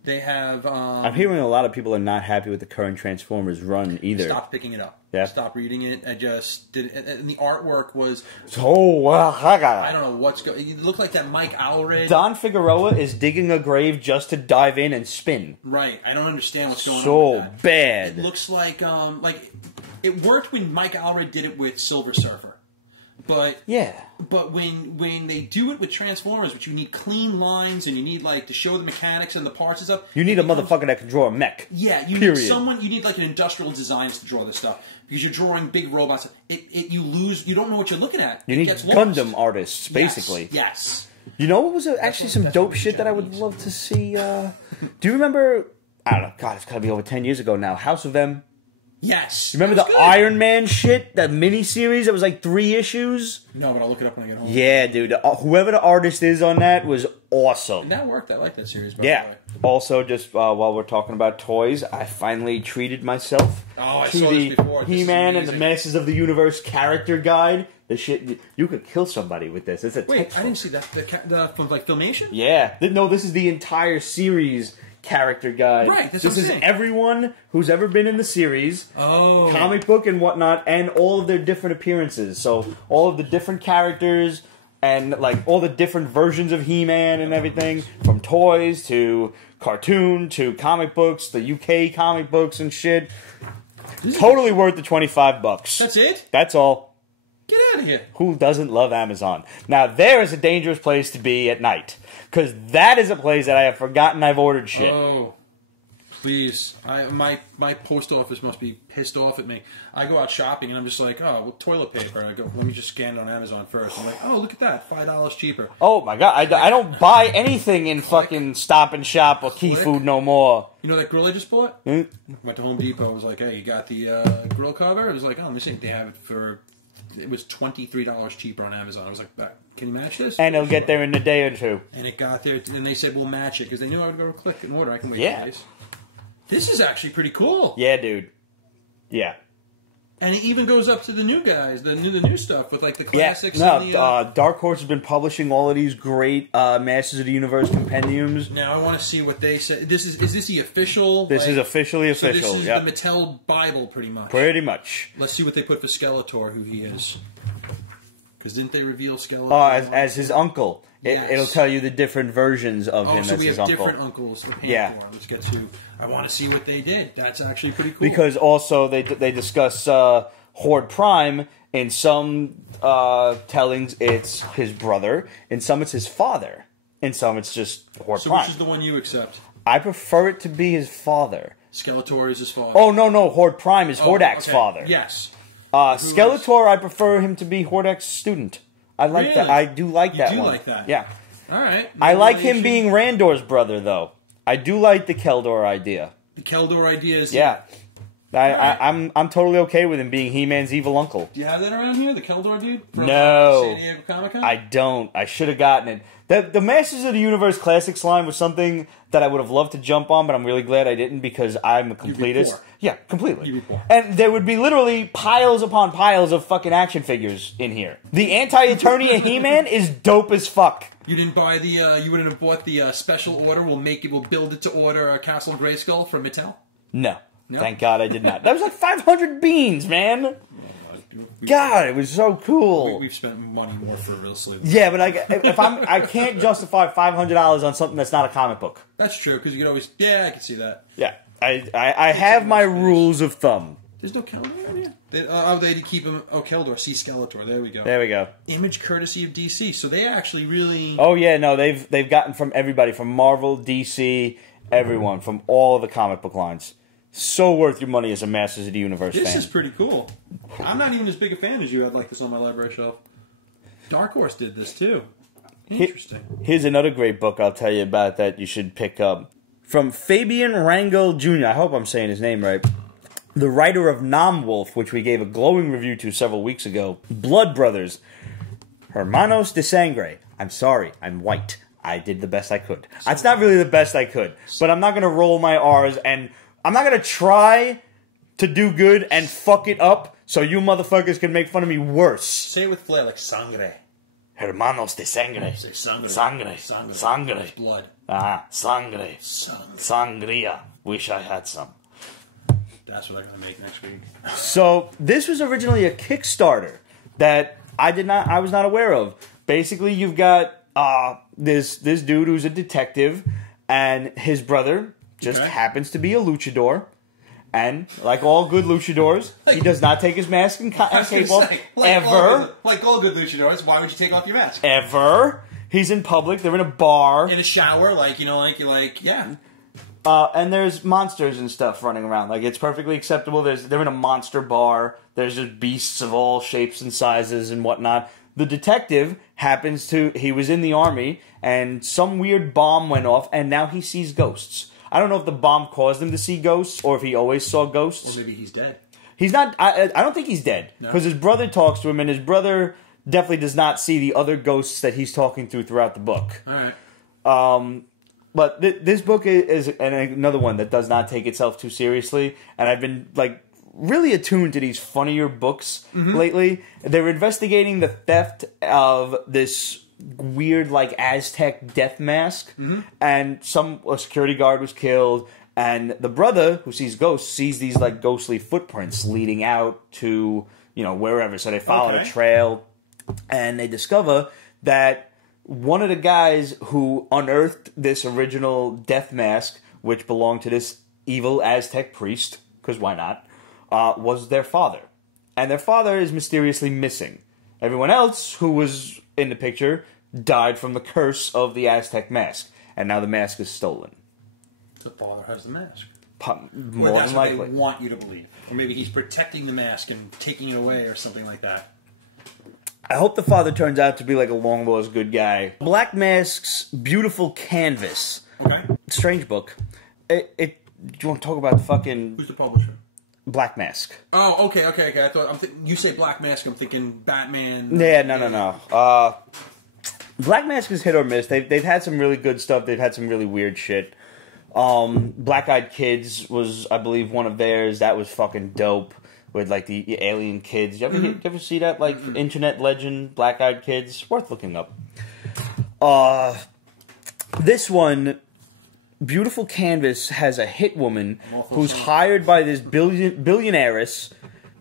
They have... I'm hearing a lot of people are not happy with the current Transformers run either. Stop picking it up. Yeah. Stop reading it. I just did it. And the artwork was... I don't know what's going... It looked like that Mike Allred... Don Figueroa is digging a grave just to dive in and spin. Right. I don't understand what's going on So with that. bad. It looks like... it worked when Mike Allred did it with Silver Surfer. But yeah, but when they do it with Transformers, which you need clean lines and you need to show the mechanics and the parts and stuff. You need a motherfucker that can draw a mech. Yeah, you need someone. You need an industrial designs to draw this stuff because you're drawing big robots. You lose. You don't know what you're looking at. You need Gundam artists, basically. Yes. You know what was actually some dope shit that I would love to see? Do you remember? I don't know. God, it's got to be over 10 years ago now. House of M. Yes. Remember the Iron Man shit? That mini-series that was like 3 issues? No, but I'll look it up when I get home. Yeah, dude. Whoever the artist is on that was awesome. And that worked. I like that series, by the way. Also, just while we're talking about toys, I finally treated myself to the He-Man and the Masters of the Universe character guide. The shit, you could kill somebody with this. It's a Wait, I didn't see that. From Filmation? Yeah. No, this is the entire series character guide. Right, that's this what I'm is saying. Everyone who's ever been in the series, comic book and whatnot, and all of their different appearances. So all of the different characters and all the different versions of He-Man and everything, from toys to cartoon to comic books, the UK comic books and shit. Totally worth the $25. That's it? That's all. Get out of here. Who doesn't love Amazon? Now, there is a dangerous place to be at night. Because that is a place that I have forgotten I've ordered shit. Oh, please. My post office must be pissed off at me. I go out shopping and I'm just like, oh, well, toilet paper. And I go, let me just scan it on Amazon first. I'm like, oh, look at that. $5 cheaper. Oh, my God. I don't buy anything in fucking Stop and Shop or Key Food no more. You know that grill I just bought? Mm. Went to Home Depot. I was like, hey, you got the grill cover? It was like, oh, let me see. They have it for... It was $23 cheaper on Amazon. I was like, can you match this? And it'll get there in a day or two. And it got there, and they said, we'll match it, because they knew I would go click and order. I can wait 2 days. This is actually pretty cool. Yeah, dude. Yeah. And it even goes up to the new guys, the new stuff, with the classics. Yeah. And the, Dark Horse has been publishing all of these great Masters of the Universe compendiums. Now, I want to see what they said. Is this the official? This is officially official. So this is the Mattel Bible, pretty much. Pretty much. Let's see what they put for Skeletor, who he is. Because didn't they reveal Skeletor? As his uncle. Yes. It'll tell you the different versions of him so as we his have uncle. different uncles to paint for. Let's get to... I want to see what they did. That's actually pretty cool. Because also they discuss Horde Prime. In some tellings, it's his brother. In some, it's his father. In some, it's just Horde Prime. So which is the one you accept? I prefer it to be his father. Skeletor is his father. Oh, no. Horde Prime is Hordak's father. Yes. Skeletor, I prefer him to be Hordak's student. I like that. I do like that one. You do like that? Yeah. All right. I like him being Randor's brother, though. I do like the Keldor idea. The Keldor idea is... Yeah. I'm totally okay with him being He-Man's evil uncle. Do you have that around here, the Keldor dude? From No. San Diego Comic-Con? I don't. I should have gotten it. The Masters of the Universe Classics line was something that I would have loved to jump on, but I'm really glad I didn't because I'm a completist. You'd be poor. Yeah, completely. You'd be poor. And there would be literally piles upon piles of fucking action figures in here. The Anti-Eternia He-Man is dope as fuck. You didn't buy the, you wouldn't have bought the special order, we'll build it to order Castle Grayskull from Mattel? No. Thank God I did not. That was like 500 beans, man. God, it was so cool. We've spent money more for real sleep. Yeah, but I can't justify $500 on something that's not a comic book. That's true, because you could always... Yeah, I can see that. Yeah, I have my rules of thumb. There's no Keldor in here? They keep him... Oh, Keldor. See Skeletor. There we go. There we go. Image courtesy of DC. So they actually really... Oh, yeah, no, they've gotten from everybody. From Marvel, DC, everyone. From all of the comic book lines. So worth your money as a Masters of the Universe fan. This is pretty cool. I'm not even as big a fan as you. I'd like this on my library shelf. Dark Horse did this, too. Interesting. Here's another great book I'll tell you about that you should pick up. From Fabian Rangel Jr. I hope I'm saying his name right. The writer of Namwolf, which we gave a glowing review to several weeks ago. Blood Brothers. Hermanos de Sangre. I'm sorry, I'm white. I did the best I could. It's not really the best I could, but I'm not going to roll my R's, and I'm not going to try to do good and fuck it up so you motherfuckers can make fun of me worse. Say it with flair, like Sangre. Hermanos de Sangre. Say Sangre. Sangre. Sangre. Sangre. Blood. Ah, Sangre. Sangre. Sangria. Wish I had some. That's what I'm going to make next week. So, this was originally a Kickstarter that I was not aware of. Basically, you've got this dude who's a detective, and his brother just happens to be a luchador. And, like all good luchadors, he does not take his mask and cape off, ever. Like all good luchadors, why would you take off your mask? Ever. He's in public, they're in a bar. In a shower, yeah. And there's monsters and stuff running around. Like, it's perfectly acceptable. They're in a monster bar. There's just beasts of all shapes and sizes and whatnot. The detective he was in the army, and some weird bomb went off, and now he sees ghosts. I don't know if the bomb caused him to see ghosts, or if he always saw ghosts. Or maybe he's dead. He's not, I don't think he's dead. Because his brother talks to him, and his brother definitely does not see the other ghosts that he's talking to throughout the book. Alright. But this book is another one that does not take itself too seriously, and I've been, like, really attuned to these funnier books lately. They're investigating the theft of this weird, like, Aztec death mask, and a security guard was killed, and the brother, who sees ghosts, sees these, like, ghostly footprints leading out to, wherever. So they follow the trail, and they discover that one of the guys who unearthed this original death mask, which belonged to this evil Aztec priest, because why not, was their father. And their father is mysteriously missing. Everyone else who was in the picture died from the curse of the Aztec mask. And now the mask is stolen. The father has the mask. More or that's than what likely. they want you to believe. Or maybe he's protecting the mask and taking it away or something like that. I hope the father turns out to be like a long-lost good guy. Black Mask's Beautiful Canvas. Okay. Strange book. Do you want to talk about the fucking... Who's the publisher? Black Mask. Oh, okay. I thought you say Black Mask. I'm thinking Batman. Yeah, no. Black Mask is hit or miss. They've had some really good stuff. They've had some really weird shit. Black Eyed Kids was, I believe, one of theirs. That was fucking dope. With like the alien kids. You ever see that like internet legend? Black Eyed Kids. Worth looking up. This one. Beautiful Canvas has a hit woman who's hired by this billionaireess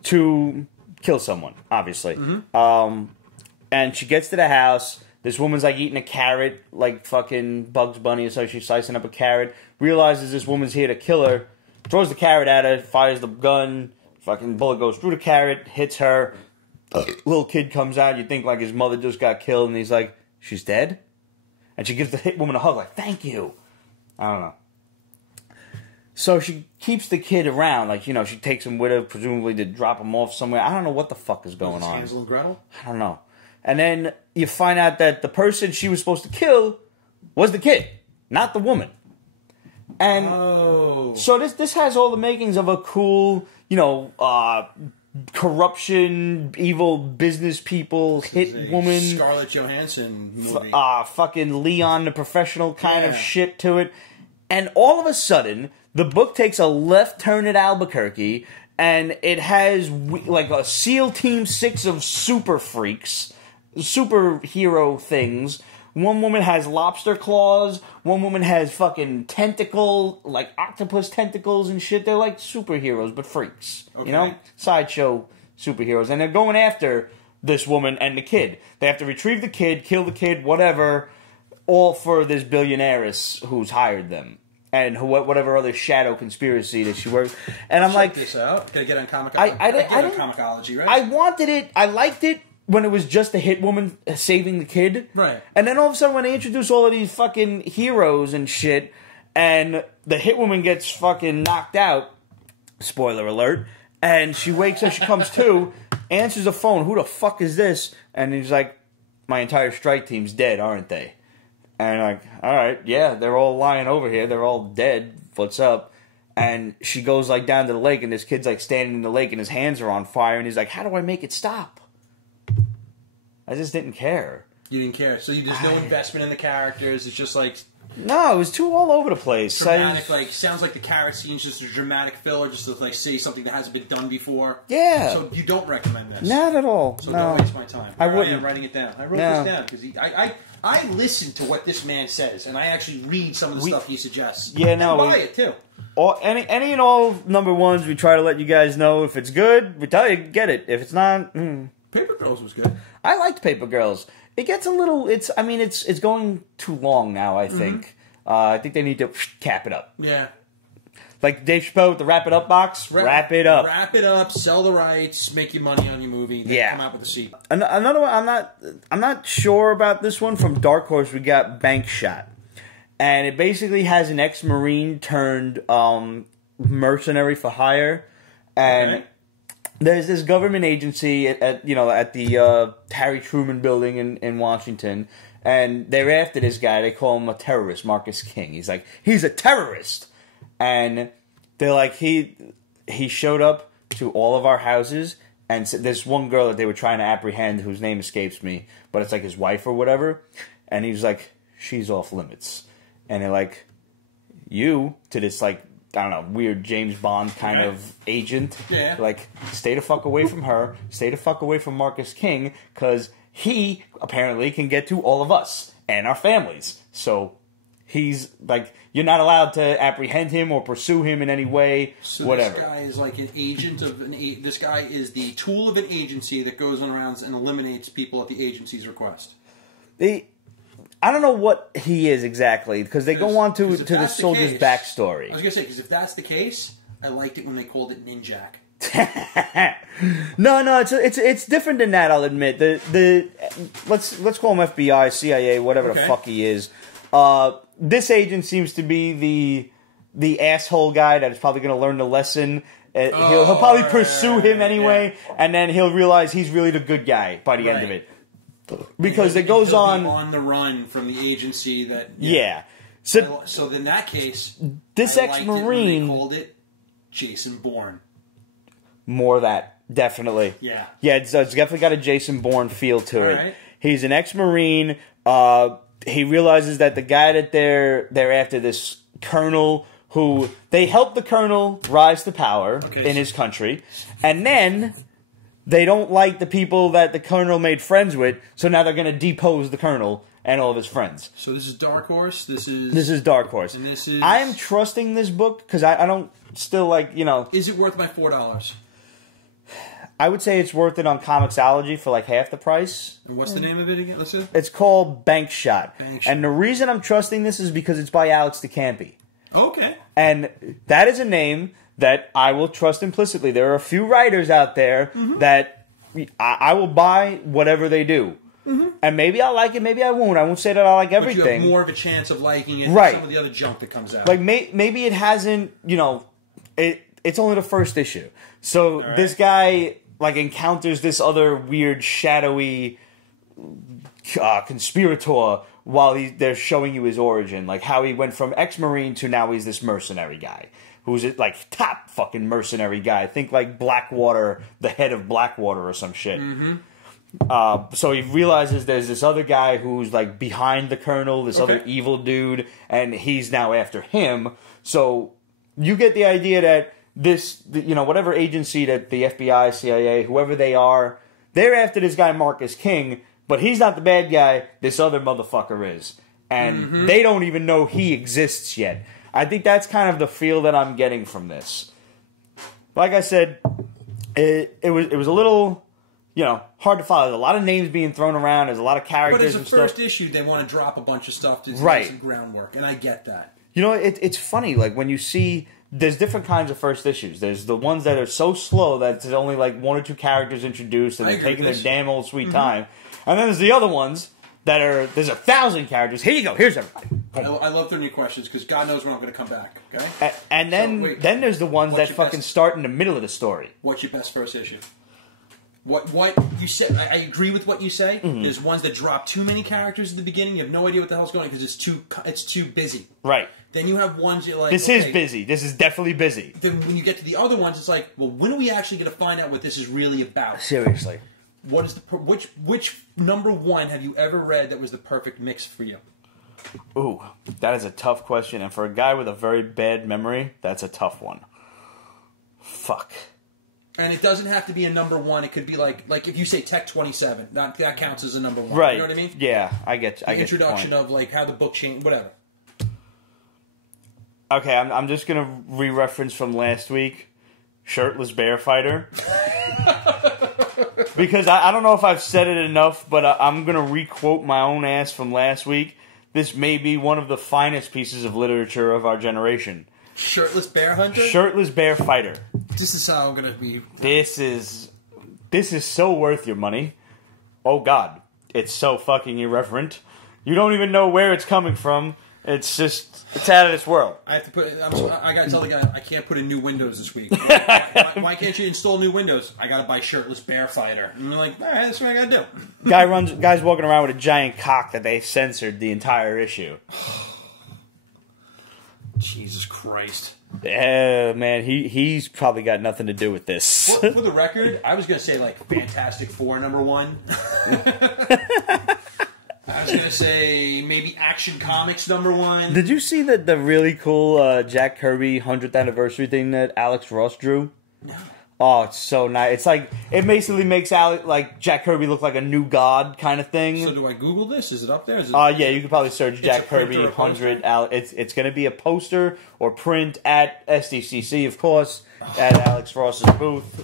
to kill someone, obviously. And she gets to the house. This woman's like eating a carrot, like fucking Bugs Bunny, so she's slicing up a carrot. Realizes this woman's here to kill her. Throws the carrot at her, fires the gun. Fucking bullet goes through the carrot, hits her. Little kid comes out. You think like his mother just got killed, and he's like, she's dead? And she gives the hit woman a hug, like, thank you. I don't know. So she keeps the kid around, like, she takes him with her, presumably to drop him off somewhere. I don't know what the fuck is going on. Hansel and Gretel? I don't know. And then you find out that the person she was supposed to kill was the kid, not the woman. And so this has all the makings of a cool, corruption, evil business people, hit woman. Scarlett Johansson movie. Fucking Leon the Professional kind of shit to it. And all of a sudden, the book takes a left turn at Albuquerque, and it has like a SEAL Team 6 of super freaks, superhero things. One woman has lobster claws. One woman has fucking like octopus tentacles and shit. They're like superheroes, but freaks. Okay. Sideshow superheroes. And they're going after this woman and the kid. They have to retrieve the kid, kill the kid, whatever, all for this billionaireess who's hired them. And whatever other shadow conspiracy that she works. And I'm like... Check this out. Gotta get on Comicology. I didn't... Comicology, right? I wanted it. I liked it when it was just a hit woman saving the kid. Right. And then all of a sudden when they introduce all of these fucking heroes and shit, and the hit woman gets fucking knocked out, spoiler alert, and she wakes up, she comes to, answers the phone, who the fuck is this? And he's like, my entire strike team's dead, aren't they? And I'm like, all right, yeah, they're all lying over here. They're all dead. What's up? And she goes, like, down to the lake, and this kid's, like, standing in the lake, and his hands are on fire, and he's like, how do I make it stop? I just didn't care. You didn't care. So there's no investment in the characters. It's just, like... No, it was too all over the place. Dramatic, like, sounds like the carrot scene's just a dramatic filler, just to, like, say something that hasn't been done before. Yeah. So you don't recommend this? Not at all. So no. don't waste my time. I wouldn't. I'm writing it down. I wrote this down, because I listen to what this man says, and I actually read some of the stuff he suggests. Yeah, no. And buy it, too. Any and all number ones, we try to let you guys know if it's good. We tell you, get it. If it's not, Paper Girls was good. I liked Paper Girls. It gets a little. It's going too long now. I think. I think they need to cap it up. Yeah. Like Dave Chappelle with the wrap it up box. Wrap it up. Wrap it up. Sell the rights. Make you money on your movie. Then come out with a sequel. Another one. I'm not sure about this one from Dark Horse. We got Bankshot. And it basically has an ex-Marine turned mercenary for hire, and there's this government agency at the Harry Truman Building in Washington, and they're after this guy. They call him a terrorist, Marcus King. He's a terrorist, and they're like he showed up to all of our houses, and there's one girl that they were trying to apprehend whose name escapes me, but it's like his wife or whatever, and he was like, she's off limits. And they're like, you, to this, like, I don't know, weird James Bond kind of agent. Yeah. Like, stay the fuck away from her. Stay the fuck away from Marcus King, because he, apparently, can get to all of us and our families. So, he's, like, you're not allowed to apprehend him or pursue him in any way, so whatever. This guy is like an agent of this guy is the tool of an agency that goes around and eliminates people at the agency's request. I don't know what he is exactly, because they go on to the soldier's backstory. I was going to say, because if that's the case, I liked it when they called it Ninjak. No, it's different than that, I'll admit. Let's call him FBI, CIA, whatever the fuck he is. This agent seems to be the asshole guy that is probably going to learn the lesson. He'll probably pursue him anyway, and then he'll realize he's really the good guy by the end of it. Because it goes on the run from the agency that So in that case, this ex-Marine they called it Jason Bourne. More of that, definitely. Yeah, it's definitely got a Jason Bourne feel to it. Right. He's an ex-Marine. He realizes that the guy that they're after, this colonel, who they help the colonel rise to power in his country, and then they don't like the people that the colonel made friends with, so now they're going to depose the colonel and all of his friends. So this is Dark Horse? This is Dark Horse. And this is... I am trusting this book, because I don't still, like, Is it worth my $4? I would say it's worth it on Comixology for, like, half the price. And what's the name of it again? Let's see. It's called Bankshot. And the reason I'm trusting this is because it's by Alex de Campi. Okay. And that is a name that I will trust implicitly. There are a few writers out there that I will buy whatever they do. And maybe I'll like it, maybe I won't. I won't say that I like everything. But you have more of a chance of liking it than some of the other junk that comes out. Like, maybe it hasn't, it's only the first issue. So this guy, like, encounters this other weird, shadowy conspirator while they're showing you his origin. Like, how he went from ex-Marine to now he's this mercenary guy. Who's like top fucking mercenary guy. Think like Blackwater, the head of Blackwater or some shit. So he realizes there's this other guy who's like behind the colonel, this other evil dude, and he's now after him. So you get the idea that whatever agency that the FBI, CIA, whoever they are, they're after this guy Marcus King, but he's not the bad guy. This other motherfucker is, and they don't even know he exists yet. I think that's kind of the feel that I'm getting from this. Like I said, it was a little, hard to follow. There's a lot of names being thrown around. There's a lot of characters and stuff. But as a first issue, they want to drop a bunch of stuff to do some groundwork, and I get that. It's funny, like, when you see, there's different kinds of first issues. There's the ones that are so slow that it's only like one or two characters introduced, and they're taking their damn old sweet time. And then there's the other ones that there's 1,000 characters. Here you go. Here's everybody. I love throwing you questions because God knows when I'm going to come back. Okay. And then there's the ones that fucking start in the middle of the story. What's your best first issue? What you said, I agree with what you say. There's ones that drop too many characters at the beginning. You have no idea what the hell's going on because it's too busy. Right. Then you have ones you're like, this is busy. This is definitely busy. Then when you get to the other ones, it's like, well, when are we actually going to find out what this is really about? Seriously. What is which number one have you ever read that was the perfect mix for you? Ooh, that is a tough question, and for a guy with a very bad memory, that's a tough one. Fuck. And it doesn't have to be a number one. It could be like if you say Tech 27, that counts as a number one. Right. You know what I mean? Yeah, I get. The introduction of like how the book changed, whatever. Okay, I'm just gonna re-reference from last week, Shirtless Bear Fighter, because I don't know if I've said it enough, but I'm gonna re-quote my own ass from last week. This may be one of the finest pieces of literature of our generation. Shirtless Bear Hunter? Shirtless Bear Fighter. This is how I'm going to be... This is so worth your money. Oh, God. It's so fucking irreverent. You don't even know where it's coming from. It's out of this world. I have to put... I got to tell the guy, I can't put in new Windows this week. Why can't you install new Windows? I got to buy Shirtless Bear Fighter. And I'm like, all right, that's what I got to do. Guy's walking around with a giant cock that they censored the entire issue. Jesus Christ. Yeah, man, he's probably got nothing to do with this. For the record, I was going to say, like, Fantastic Four #1. I was going to say maybe Action Comics #1. Did you see the really cool Jack Kirby 100th anniversary thing that Alex Ross drew? No. Oh, it's so nice. It's like, it basically makes Jack Kirby look like a new god kind of thing. So do I Google this? Is it up there? Yeah, you could probably search Jack Kirby 100. It's going to be a poster or print at SDCC, of course, at Alex Ross's booth.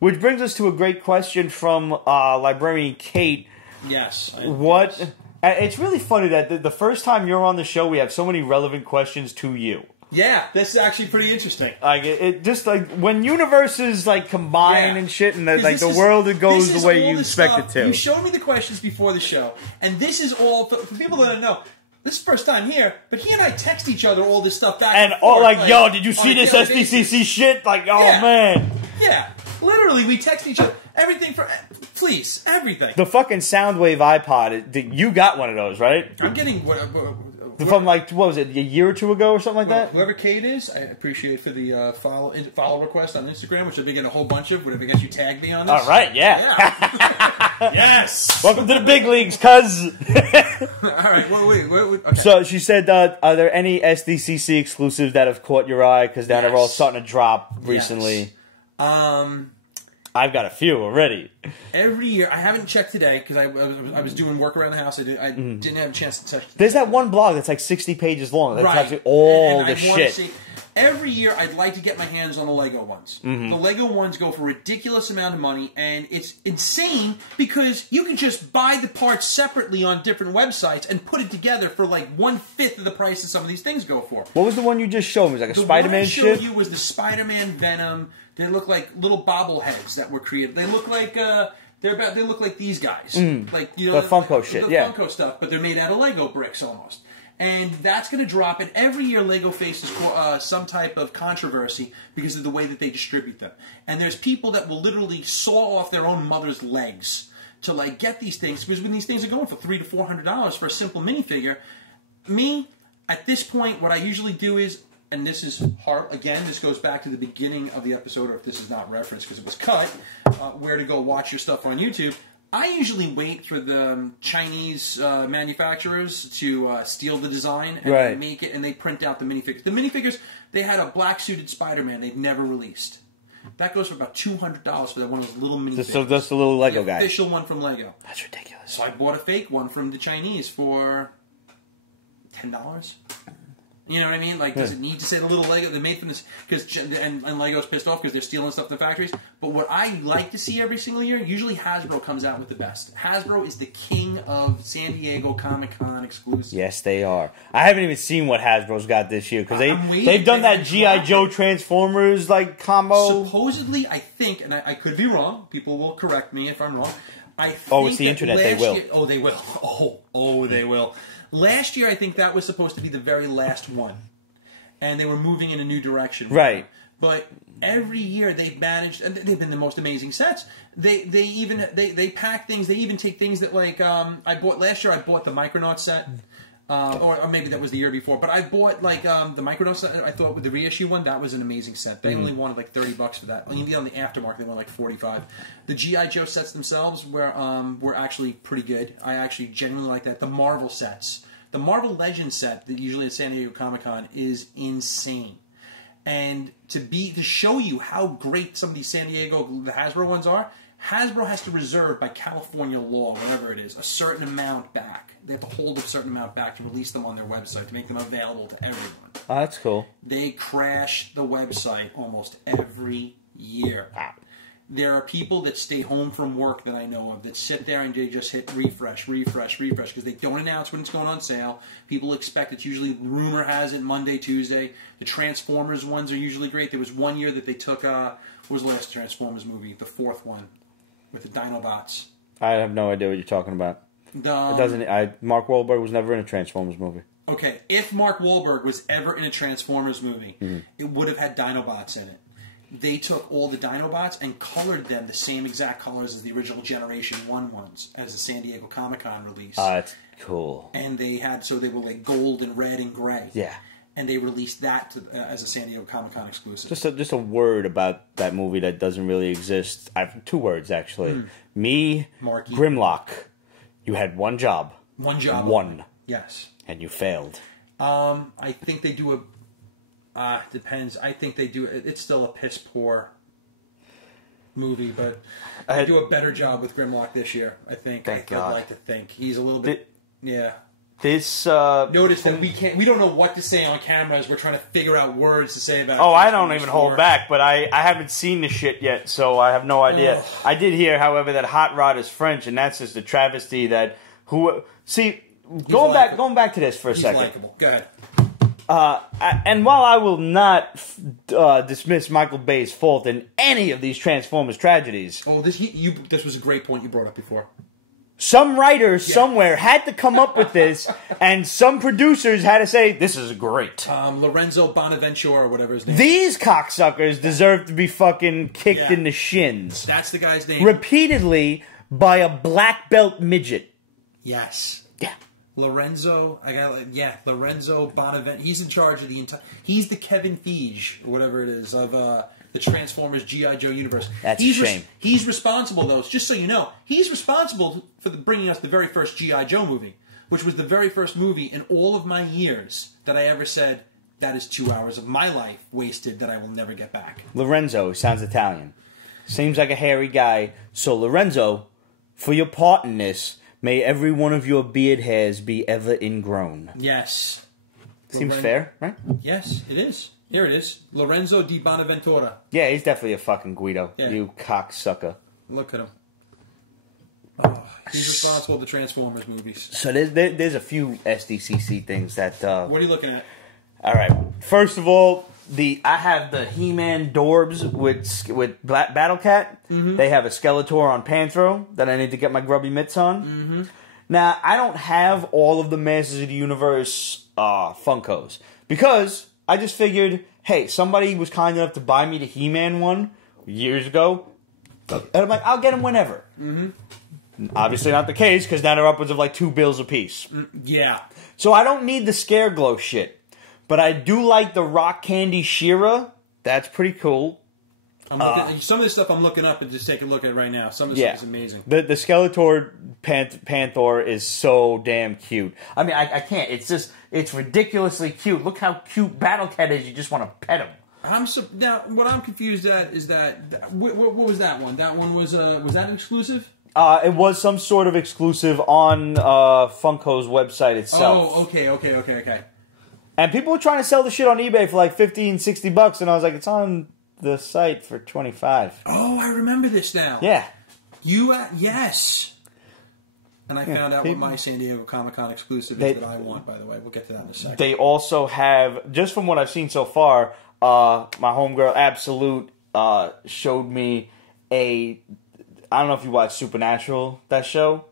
Which brings us to a great question from librarian Kate. Yes. It's really funny that the first time you're on the show, we have so many relevant questions to you. Yeah, this is actually pretty interesting. Like it just like when universes like combine and shit, and the world goes the way you expect it to. You showed me the questions before the show, and this is all for people that don't know. This is the first time here, but he and I text each other all this stuff back and forth. Like, yo, did you see this SDCC shit? Like, oh man. Yeah, literally, we text each other everything please, everything. The fucking Soundwave iPod. You got one of those, right? I'm getting from like, what was it, a year or two ago or something like that? Whoever Kate is, I appreciate for the follow request on Instagram, which I've been getting a whole bunch of. Whatever gets you tagged me on this. All right, yeah. Yes. Welcome to the big leagues, cuz. All right, wait. Okay. So she said, are there any SDCC exclusives that have caught your eye? Because now they're all starting to drop recently. Yes. I've got a few already. Every year, I haven't checked today because I was doing work around the house. I didn't have a chance to touch. There's that one blog that's like 60 pages long. That's actually all the shit. Every year, I'd like to get my hands on the Lego ones. Mm-hmm. The Lego ones go for a ridiculous amount of money, and it's insane because you can just buy the parts separately on different websites and put it together for like 1/5 of the price that some of these things go for. What was the one you just showed me? It was like a Spider-Man shit? The one I showed you was the Spider-Man Venom. They look like little bobbleheads that were created. They look like they look like these guys, like the Funko shit, the Funko stuff, but they're made out of Lego bricks almost. And that's going to drop. And every year, Lego faces some type of controversy because of the way that they distribute them. And there's people that will literally saw off their own mother's legs to like get these things because when these things are going for $300 to $400 for a simple minifigure, me at this point, what I usually do is. And this is hard. Again, this goes back to the beginning of the episode, or if this is not referenced because it was cut, where to go watch your stuff on YouTube. I usually wait for the Chinese manufacturers to steal the design and they make it, and they print out the minifigures. The minifigures, they had a black-suited Spider-Man they've never released. That goes for about $200 for that one of those little minifigures. So that's the little Lego guy. Official one from Lego. That's ridiculous. So I bought a fake one from the Chinese for $10. You know what I mean? Like, does it need to say the little Lego? They're made from this, and Lego's pissed off because they're stealing stuff from the factories. But what I like to see every single year, usually Hasbro comes out with the best. Hasbro is the king of San Diego Comic-Con exclusives. Yes, they are. I haven't even seen what Hasbro's got this year because they've done that G.I. Joe Transformers like combo. Supposedly, I think, and I could be wrong. People will correct me if I'm wrong. It's the internet. They will. They will. Oh, they will. Last year, I think that was supposed to be the very last one. And they were moving in a new direction. Right. But every year they've managed, and they've been the most amazing sets. They pack things. They even take things that like I bought last year. I bought the Micronauts set. Or maybe that was the year before. But I bought like the Micronauts set. I thought with the reissue one, that was an amazing set. They only wanted like $30 for that. Even on the aftermarket, they wanted like $45. The G.I. Joe sets themselves were actually pretty good. I actually genuinely like that. The Marvel sets, the Marvel Legends set that usually at San Diego Comic-Con is insane. And to show you how great some of these San Diego, the Hasbro ones are, Hasbro has to reserve by California law, whatever it is, a certain amount back. They have to hold a certain amount back to release them on their website, to make them available to everyone. Oh, that's cool. They crash the website almost every year. There are people that stay home from work that I know of that sit there and they just hit refresh, because they don't announce when it's going on sale. People expect it's usually, rumor has it, Monday, Tuesday. The Transformers ones are usually great. There was one year that they took, what was the last Transformers movie? The fourth one with the Dinobots. I have no idea what you're talking about. It doesn't. Mark Wahlberg was never in a Transformers movie. Okay, if Mark Wahlberg was ever in a Transformers movie, it would have had Dinobots in it. They took all the Dinobots and colored them the same exact colors as the original Generation 1 ones, as the San Diego Comic-Con release. That's cool. And they were like gold and red and gray. Yeah. And they released that as a San Diego Comic-Con exclusive. Just a word about that movie that doesn't really exist. I have 2 words, actually. Me, Marky. Grimlock. You had one job. One job. One. Yes. And you failed. I think they do depends. I think they do. It's still a piss poor movie, but they do a better job with Grimlock this year. I think. Thank God. I'd like to think he's a little bit. Yeah. This notice that we don't know what to say on camera as we're trying to figure out words to say about. Oh, I don't even hold back, but I haven't seen the shit yet, so I have no idea. Oh. I did hear, however, that Hot Rod is French, and that's just a travesty. That going back to this for a second. He's likable. Go ahead. And while I will not dismiss Michael Bay's fault in any of these Transformers tragedies, this was a great point you brought up before. Some writer somewhere had to come up with this, and some producers had to say, this is great. Lorenzo Bonaventure, or whatever his name is. These cocksuckers deserve to be fucking kicked in the shins. That's the guy's name. Repeatedly by a black belt midget. Yes. Yeah. Lorenzo Bonaventure. He's in charge of the entire. He's the Kevin Feige, or whatever it is, of the Transformers G.I. Joe universe. That's a shame. He's responsible, though. Just so you know, he's responsible for bringing us the very first G.I. Joe movie, which was the very first movie in all of my years that I ever said, that is 2 hours of my life wasted that I will never get back. Lorenzo sounds Italian. Seems like a hairy guy. So, Lorenzo, for your part in this, may every one of your beard hairs be ever ingrown. Yes. Seems fair, right? Yes, it is. Here it is. Lorenzo di Bonaventura. Yeah, he's definitely a fucking Guido. Yeah. You cocksucker. Look at him. Oh, he's responsible for the Transformers movies. So there's a few SDCC things that... What are you looking at? All right. First of all, I have the He-Man Dorbs with Battle Cat. Mm-hmm. They have a Skeletor on Panthro that I need to get my grubby mitts on. Mm-hmm. Now, I don't have all of the Masters of the Universe Funkos because I just figured, hey, somebody was kind enough to buy me the He-Man one years ago, and I'm like, I'll get them whenever. Mm-hmm. Obviously not the case because now they're upwards of like $2 a piece. Yeah. So I don't need the Scare Glow shit. But I do like the Rock Candy She-Ra. That's pretty cool. Some of this stuff I'm looking up and just take a look at it right now. Some of this stuff is amazing. The Skeletor Panther is so damn cute. I mean, I can't. It's ridiculously cute. Look how cute Battle Cat is. You just want to pet him. Now, what I'm confused at is that... What was that one? That one was that an exclusive? It was some sort of exclusive on Funko's website itself. Oh, okay. And people were trying to sell the shit on eBay for like $50 and $60, and I was like, it's on the site for $25. Oh, I remember this now. Yeah. Yes. And I found out what my San Diego Comic-Con exclusive is that I want, by the way. We'll get to that in a second. They also have, just from what I've seen so far, my homegirl Absolute showed me I don't know if you watch Supernatural, that show,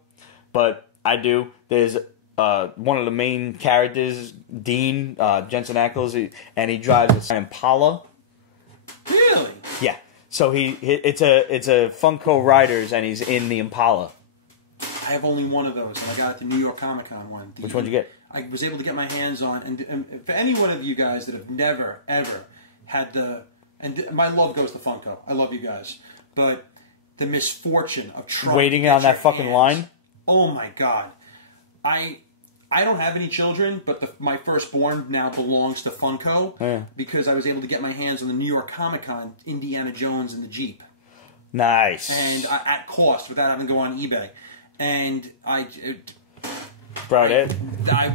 but I do. There's one of the main characters, Dean, Jensen Ackles, and he drives an Impala. So it's a Funko Riders, and he's in the Impala. I have only one of those, and I got it at the New York Comic Con one. Which one did you get? I was able to get my hands on, and for any one of you guys that have never, ever had my love goes to Funko. I love you guys. But the misfortune of trying waiting on that fucking line? Oh my God. I don't have any children, but my firstborn now belongs to Funko because I was able to get my hands on the New York Comic Con Indiana Jones in the Jeep. Nice. And at cost without having to go on eBay. And I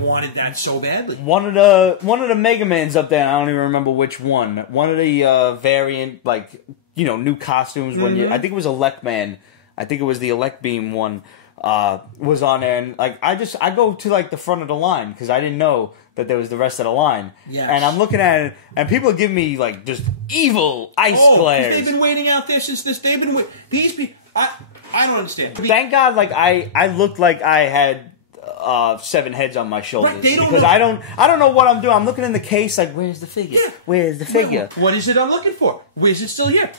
wanted that so badly. One of the Mega Mans up there, I don't even remember which one. One of the variant, like, new costumes. I think it was Elect Man. I think it was the Elect Beam one. Was on there, and like I go to like the front of the line because I didn't know that there was the rest of the line. Yes. And I'm looking at it, and people are giving me like just evil ice glares. They've been waiting out there since this. They've been these people. I don't understand. Thank God, like I looked like I had 7 heads on my shoulders because I don't know what I'm doing. I'm looking in the case like, where's the figure? Yeah. Where's the figure? What is it I'm looking for? Where's it still here?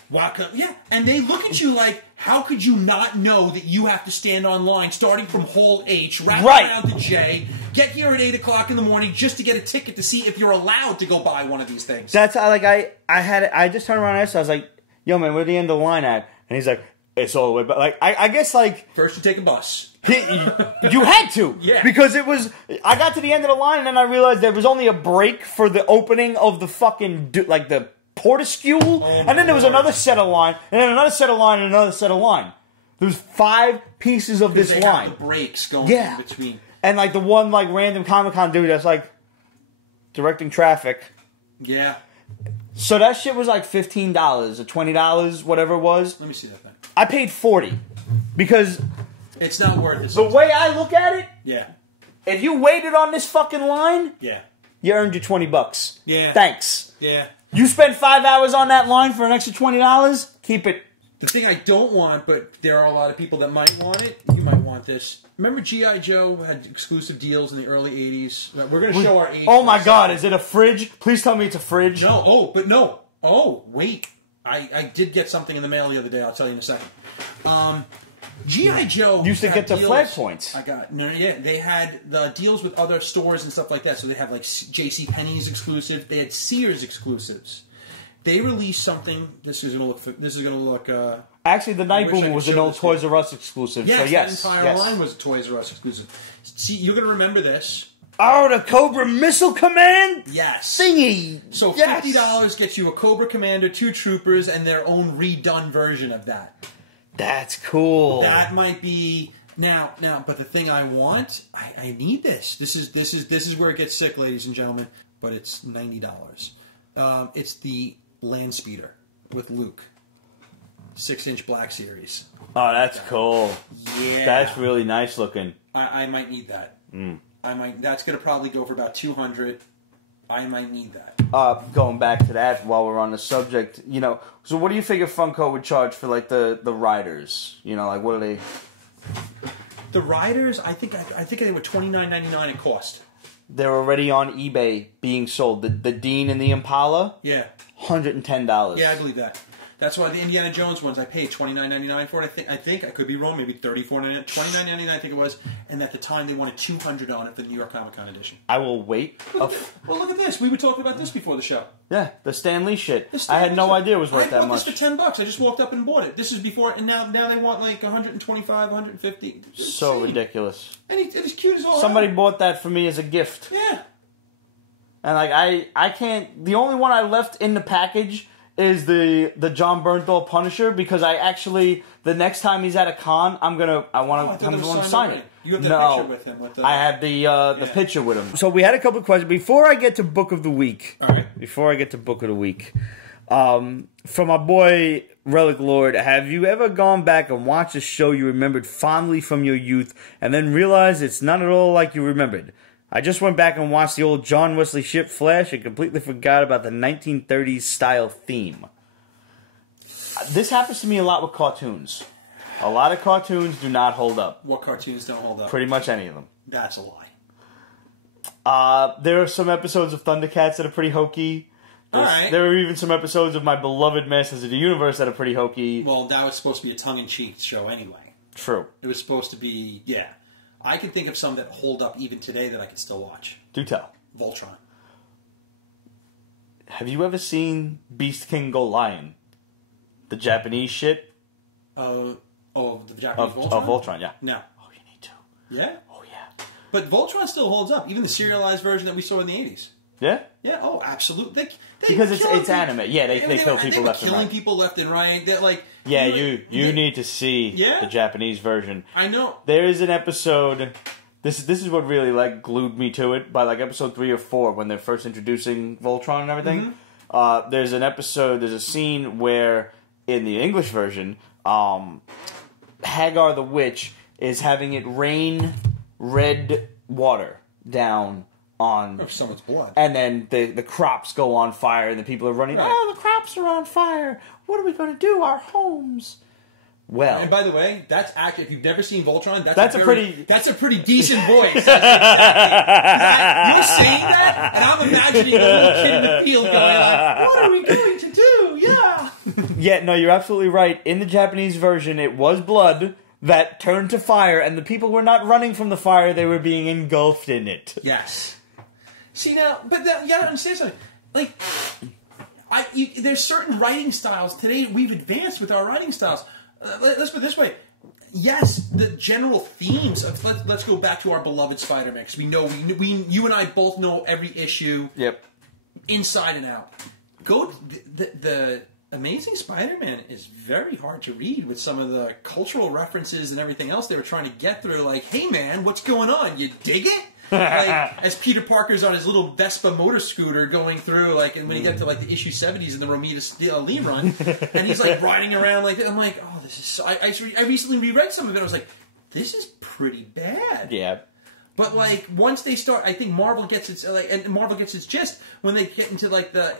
And they look at you like, how could you not know that you have to stand on line starting from Hall H, wrap around to J, get here at 8 o'clock in the morning just to get a ticket to see if you're allowed to go buy one of these things? That's how, like, I just turned around and I was like, yo man, where's the end of the line at? And he's like, it's all the way back. Like, I guess like first you take a bus. You had to, because I got to the end of the line and then I realized there was only a break for the opening of the fucking like the portascule, and then there was another set of line, and then another set of line, and another set of line. There was 5 pieces of this line. Have the breaks going in between, and like the one like random Comic-Con dude that's like directing traffic. Yeah. So that shit was like $15 or $20, whatever it was. Let me see that thing. I paid $40 because it's not worth it. The way I look at it, if you waited on this fucking line, you earned your $20. Yeah. Thanks. Yeah. You spent 5 hours on that line for an extra $20. Keep it. The thing I don't want, but there are a lot of people that might want it. You might want this. Remember G.I. Joe had exclusive deals in the early 80s? We're going to show our age. Oh my God, is it a fridge? Please tell me it's a fridge. No, Oh, wait. I did get something in the mail the other day. I'll tell you in a second. G.I. Joe used to get the flag points. They had the deals with other stores and stuff like that. So they have like J.C. Penney's exclusive. They had Sears exclusives. They released something. This is going to look. Actually, the Night Boomer was an old Toys R Us exclusive. Yes, so yes, the entire line was a Toys R Us exclusive. See, you're going to remember this. Oh, the Cobra Missile Command? Yes. Thingy. So $50 gets you a Cobra Commander, 2 troopers, and their own redone version of that. That's cool. That might be now. But the thing I want, I need this. This is where it gets sick, ladies and gentlemen. But it's $90. It's the Land Speeder with Luke, 6-inch Black Series. Oh, that's cool. Yeah, that's really nice looking. I might need that. That's going to probably go for about $200. I might need that. Going back to that while we're on the subject, so what do you figure Funko would charge for like the riders? Like what are they? The riders, I think they were $29.99 at cost. They're already on eBay being sold. The Dean and the Impala, $110. Yeah, I believe that. That's why the Indiana Jones ones I paid $29.99 for it. I think I could be wrong. Maybe $34.99, $29.99 I think it was. And at the time they wanted $200 on it for the New York Comic Con edition. I will wait. Well, look at this. We were talking about this before the show. Yeah, the Stan Lee shit. I had no idea it was worth that much. I bought this for $10. I just walked up and bought it. This is before, and now they want like $125, $150. So ridiculous. And it's cute as all. Somebody bought that for me as a gift. Yeah. And like I can't. The only one I left in the package is the John Bernthal Punisher, because I actually, the next time he's at a con, I want to sign it. You have the picture with him. I had the picture with him. So we had a couple of questions before I get to Book of the Week. Okay. Before I get to Book of the Week, from my boy Relic Lord, have you ever gone back and watched a show you remembered fondly from your youth and then realized it's not at all like you remembered? I just went back and watched the old John Wesley Shipp Flash and completely forgot about the 1930s style theme. This happens to me a lot with cartoons. A lot of cartoons do not hold up. What cartoons don't hold up? Pretty much any of them. That's a lie. There are some episodes of Thundercats that are pretty hokey. All right. There were even some episodes of my beloved Masters of the Universe that are pretty hokey. Well, that was supposed to be a tongue-in-cheek show anyway. True. It was supposed to be, yeah. I can think of some that hold up even today that I can still watch. Do tell. Voltron. Have you ever seen Beast King Go Lion? The Japanese shit? The Japanese Voltron? Of Voltron, yeah. No. Oh, you need to. Yeah? Oh, yeah. But Voltron still holds up. Even the serialized version that we saw in the 80s. Yeah? Yeah, oh, absolutely. Because it's anime. Yeah, they kill people left and right. Killing people left and right. They're like, yeah, you need to see the Japanese version. I know. There is an episode... This is what really like glued me to it. By like episode 3 or 4, when they're first introducing Voltron and everything, there's a scene where in the English version, Hagar the witch is having it rain red water down on someone's blood, and then the crops go on fire, and the people are running. Right. Oh, the crops are on fire! What are we going to do? Our homes. Well, and by the way, that's actually, if you've never seen Voltron, that's a pretty decent voice. You're saying that, and I'm imagining a little kid in the field going like, "What are we going to do?" Yeah. Yeah, no, you're absolutely right. In the Japanese version, it was blood that turned to fire, and the people were not running from the fire; they were being engulfed in it. Yes. See now, but you gotta understand something. Like, there's certain writing styles today. We've advanced with our writing styles. Let's put it this way. Yes, the general themes of let's go back to our beloved Spider-Man, because we know you and I both know every issue. Yep. Inside and out. The Amazing Spider-Man is very hard to read with some of the cultural references and everything else they were trying to get through. Like, hey man, what's going on? You dig it? Like, as Peter Parker's on his little Vespa motor scooter going through, like, and when you get to like the issue 70s in the Romita Lee run, and he's like riding around like that, I'm like, oh, this is so. I recently reread some of it. I was like, this is pretty bad. Yeah. But like once they start, I think Marvel gets its gist when they get into like the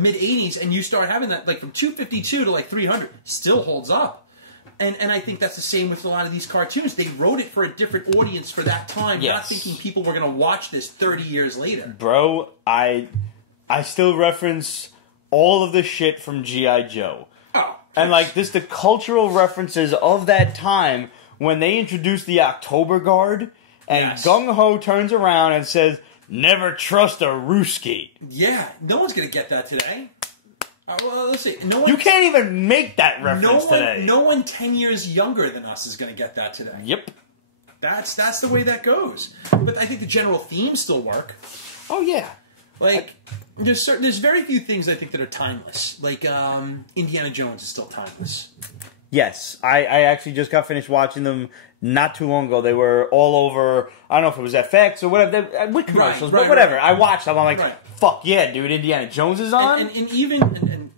mid 80s, and you start having that like from 252 to like 300 still holds up. And I think that's the same with a lot of these cartoons. They wrote it for a different audience for that time, not thinking people were going to watch this 30 years later. Bro, I still reference all of the shit from G.I. Joe. Oh. And like the cultural references of that time when they introduced the October Guard, and Gung Ho turns around and says, "Never trust a Ruski." Yeah, no one's going to get that today. Well, let's see. You can't even make that reference today. No one 10 years younger than us is going to get that today. Yep. That's the way that goes. But I think the general themes still work. Oh, yeah. Like, there's very few things I think that are timeless. Like, Indiana Jones is still timeless. Yes. I actually just got finished watching them not too long ago. They were all over, I don't know if it was FX or whatever, with commercials, but whatever. I watched them. I'm like, fuck yeah, dude, Indiana Jones is on? And even,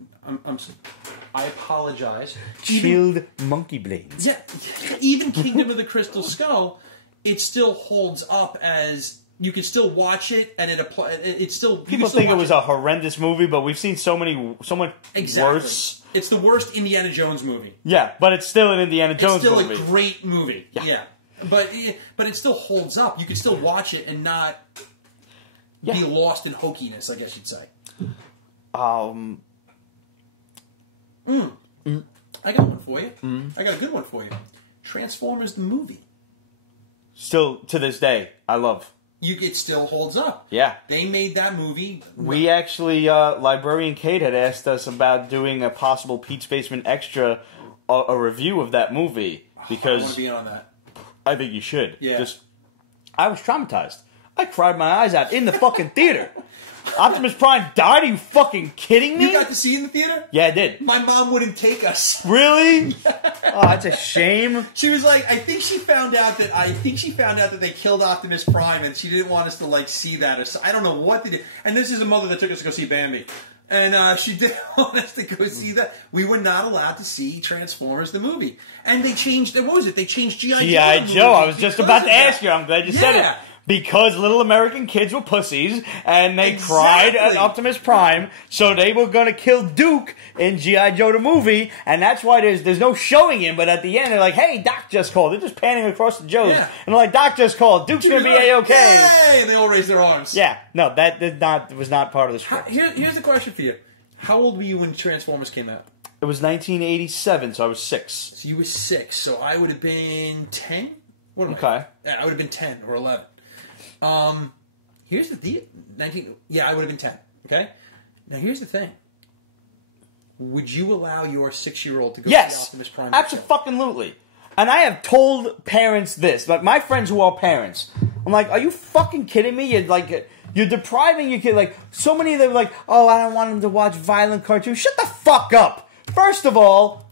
I apologize. Chilled monkey blades. Yeah, even Kingdom of the Crystal Skull, it still holds up as... You can still watch it, and it's still... People think it was a horrendous movie, but we've seen so much worse. It's the worst Indiana Jones movie. Yeah, but it's still an Indiana Jones movie. It's still a great movie. Yeah. But it still holds up. You can still watch it and not be lost in hokiness, I guess you'd say. I got one for you. I got a good one for you. Transformers the movie. Still, to this day, I love. It still holds up. Yeah. They made that movie. We actually, Librarian Kate had asked us about doing a possible Pete's Basement Extra, a review of that movie. Because I want to be on that. I think you should. Yeah. I was traumatized. I cried my eyes out in the fucking theater. Optimus Prime died? Are you fucking kidding me? You got to see it in the theater? Yeah, I did. My mom wouldn't take us. Really? Oh, that's a shame. She was like, I think she found out that they killed Optimus Prime, and she didn't want us to like see that. Or so, I don't know what they did. And this is a mother that took us to go see Bambi. And she didn't want us to go see that. We were not allowed to see Transformers the movie. And they changed, what was it? They changed G.I. Joe. G.I. Joe. I was just about to ask you. I'm glad you said it. Because little American kids were pussies, and they cried at Optimus Prime, so they were gonna kill Duke in G.I. Joe the movie, and that's why there's no showing him, but at the end they're like, hey, Doc just called. They're just panning across the Joes, and they're like, Doc just called. Duke's gonna be A-okay. Yay! And they all raise their arms. Yeah, no, that was not part of the script. Here's the question for you. How old were you when Transformers came out? It was 1987, so I was 6. So you were 6, so I would have been 10? What am I? Okay. I would have been 10 or 11. Here's the 19. Yeah, I would have been 10. Okay. Now here's the thing. Would you allow your 6-year-old to go see Optimus Prime? Absolutely. And I have told parents this, like my friends who are parents. I'm like, are you fucking kidding me? You're depriving your kid. Like so many of them, are like, oh, I don't want him to watch violent cartoons. Shut the fuck up. First of all.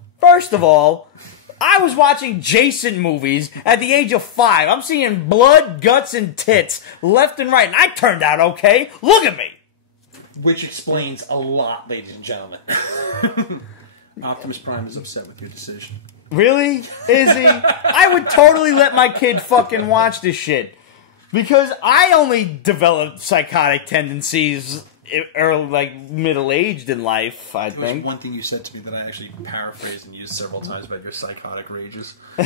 I was watching Jason movies at the age of 5. I'm seeing blood, guts, and tits left and right, and I turned out okay. Look at me. Which explains a lot, ladies and gentlemen. Optimus Prime is upset with your decision. Really? Is he? I would totally let my kid fucking watch this shit. Because I only developed psychotic tendencies early, like middle-aged in life, I think. There's one thing you said to me that I actually paraphrased and used several times about your psychotic rages. Oh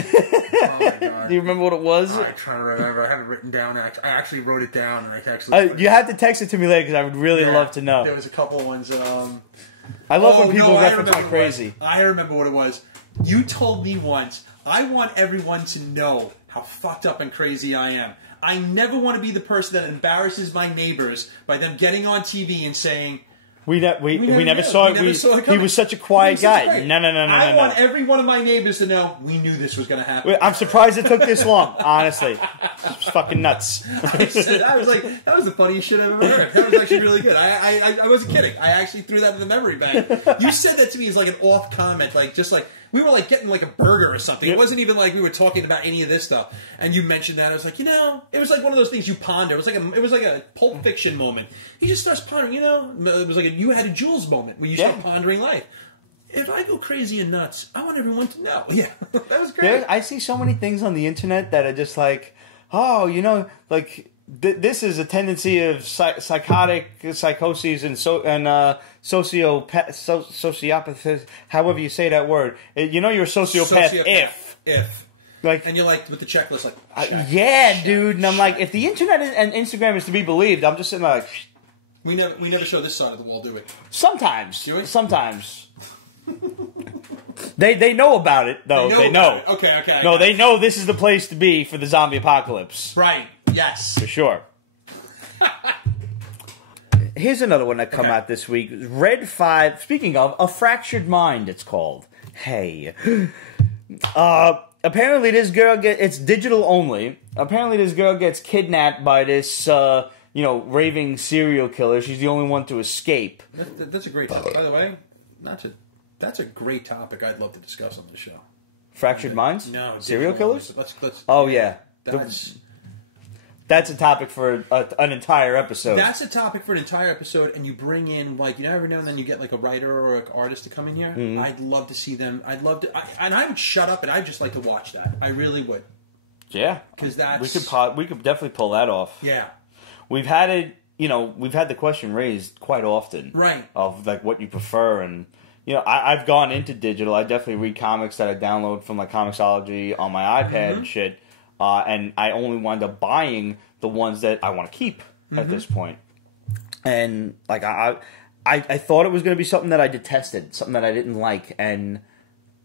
my God. Do you remember what it was? I'm trying to remember. I have it written down. I actually wrote it down, and I actually. You have to text it to me later because I would really love to know. There was a couple ones. I love when people reference my crazy. I remember what it was. You told me once, I want everyone to know how fucked up and crazy I am. I never want to be the person that embarrasses my neighbors by them getting on TV and saying, we never saw it. He was such a quiet guy. No. I want every one of my neighbors to know we knew this was going to happen. I'm surprised it took this long, honestly. It's fucking nuts. I was like, that was the funniest shit I've ever heard. That was actually really good. I wasn't kidding. I actually threw that in the memory bank. You said that to me as like an off comment, just like, we were like getting like a burger or something. It wasn't even like we were talking about any of this stuff. And you mentioned that. I was like, it was like one of those things you ponder. It was like a Pulp Fiction moment. He just starts pondering, it was like you had a Jules moment where you start pondering life. If I go crazy and nuts, I want everyone to know. Yeah, that was great. I see so many things on the internet that are just like, like this is a tendency of psychotic psychoses and sociopathy, however you say that word. You're a sociopath if. Like, and you're like, with the checklist, like, check, dude. And I'm like, if the internet and Instagram is to be believed, I'm just sitting there like, we never show this side of the wall, do we? Sometimes. Do we? Sometimes. They know about it, though. They know. Okay. No, they know this is the place to be for the zombie apocalypse. Right. Yes. For sure. Here's another one that come out this week. Red 5. Speaking of, A Fractured Mind, it's called. Hey. Apparently this girl it's digital only. Apparently this girl gets kidnapped by this, raving serial killer. She's the only one to escape. That's a great topic. By the way, that's a great topic I'd love to discuss on the show. Fractured Minds? No. Serial killers? Let's yeah. That's a topic for an entire episode. That's a topic for an entire episode, and you bring in, every now and then you get, a writer or an artist to come in here. Mm-hmm. I'd love to see them. I'd love to... and I would shut up, and I'd just like to watch that. I really would. Yeah. Because that's... We could definitely pull that off. Yeah. We've had it... we've had the question raised quite often. Right. Of, what you prefer, and... I've gone into digital. I definitely read comics that I download from, Comixology on my iPad and shit. And I only wound up buying the ones that I want to keep at this point. And I thought it was going to be something that I detested, something that I didn't like, and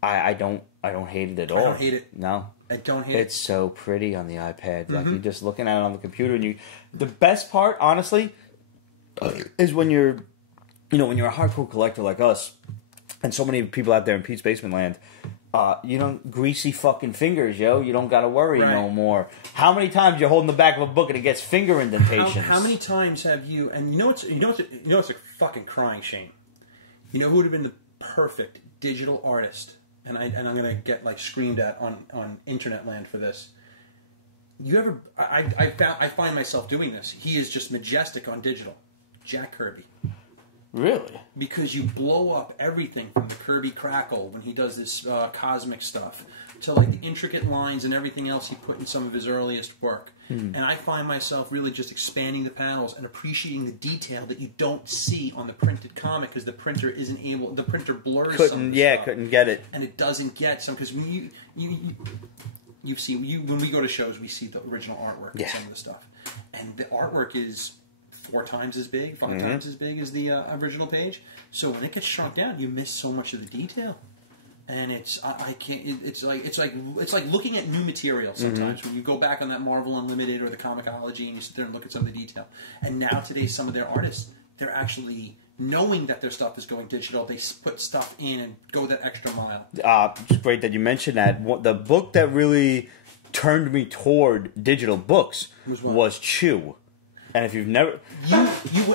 I don't hate it at all. I don't hate it. No, I don't hate it. It's so pretty on the iPad. Like you're just looking at it on the computer, and the best part, honestly, is when you're a hardcore collector like us, and so many people out there in Pete's Basement Land. Greasy fucking fingers, yo. You don't gotta worry no more. How many times you're holding the back of a book and it gets finger indentations? How many times have you? And it's a fucking crying shame. You know who would have been the perfect digital artist? And I'm gonna get screamed at on internet land for this. You ever? I find myself doing this. He is just majestic on digital. Jack Kirby. Really? Because you blow up everything from the Kirby Crackle when he does this cosmic stuff to like the intricate lines and everything else he put in some of his earliest work. And I find myself really just expanding the panels and appreciating the detail that you don't see on the printed comic because the printer isn't able. The printer blurs. Couldn't get it, and it doesn't get some because when you've seen when we go to shows we see the original artwork and some of the stuff, and the artwork is 4 times as big, 5 times as big as the original page. So when it gets shrunk down, you miss so much of the detail. And it's I can't. It's like looking at new material sometimes when you go back on that Marvel Unlimited or the Comixology and you sit there and look at some of the detail. And now today, some of their artists, they're actually knowing that their stuff is going digital. They put stuff in and go that extra mile. It's great that you mentioned that. The book that really turned me toward digital books was Chew. And if you've never,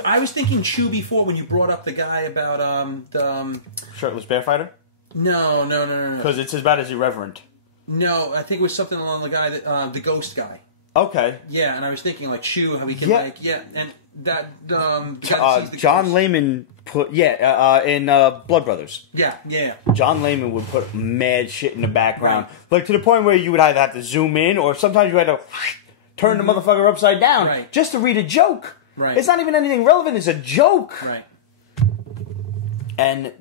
I was thinking Chew before when you brought up the guy about the Shirtless Bear Fighter. No. Because it's about as irreverent. No, I think it was something along the guy that the ghost guy. Okay. Yeah, and I was thinking like Chew, how he can and that John Layman put in Blood Brothers. Yeah. John Layman would put mad shit in the background, like to the point where you would either have to zoom in or sometimes you had to turn the motherfucker upside down just to read a joke. Right. It's not even anything relevant. It's a joke. Right. And,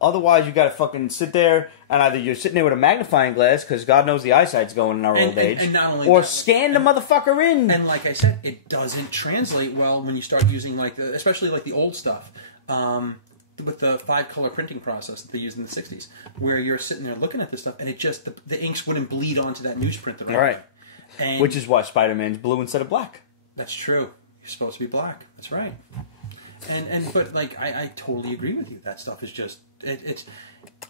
otherwise you gotta fucking sit there and either you're sitting there with a magnifying glass, because God knows the eyesight's going in our old age, and not only or that, scan the motherfucker in. And like I said, it doesn't translate well when you start using, especially the old stuff, with the 5-color printing process that they used in the 60s, where you're sitting there looking at this stuff, and it just, the inks wouldn't bleed onto that newsprint the right way. And which is why Spider-Man's blue instead of black. That's true. You're supposed to be black. That's right. But I totally agree with you. That stuff is just it's.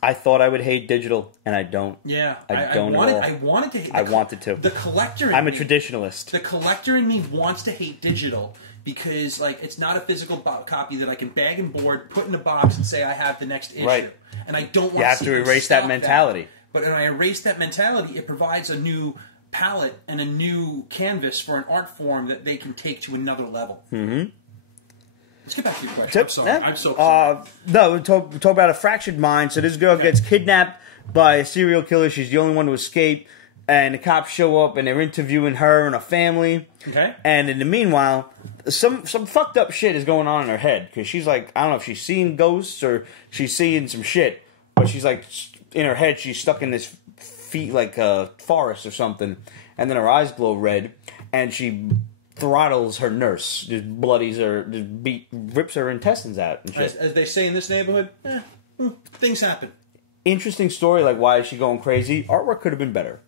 I thought I would hate digital, and I don't. Yeah, I don't at all. I wanted to hate. I wanted to. The collector. I'm a traditionalist. The collector in me wants to hate digital because it's not a physical copy that I can bag and board, put in a box, and say I have the next issue. Right. And I don't want. You have to erase that mentality. But when I erase that mentality, it provides a new palette and a new canvas for an art form that they can take to another level. Mm-hmm. Let's get back to your question. I'm sorry. I'm so sorry. No, we talk about a fractured mind. So this girl gets kidnapped by a serial killer. She's the only one to escape. And the cops show up and they're interviewing her and her family. Okay. And in the meanwhile, some fucked up shit is going on in her head. Because she's like, I don't know if she's seeing ghosts or she's seeing some shit. But she's like, in her head, she's stuck in this forest or something. And then her eyes glow red. And she throttles her nurse, just bloodies her, rips her intestines out and shit. As they say in this neighborhood, things happen. Interesting story, why is she going crazy? Artwork could have been better.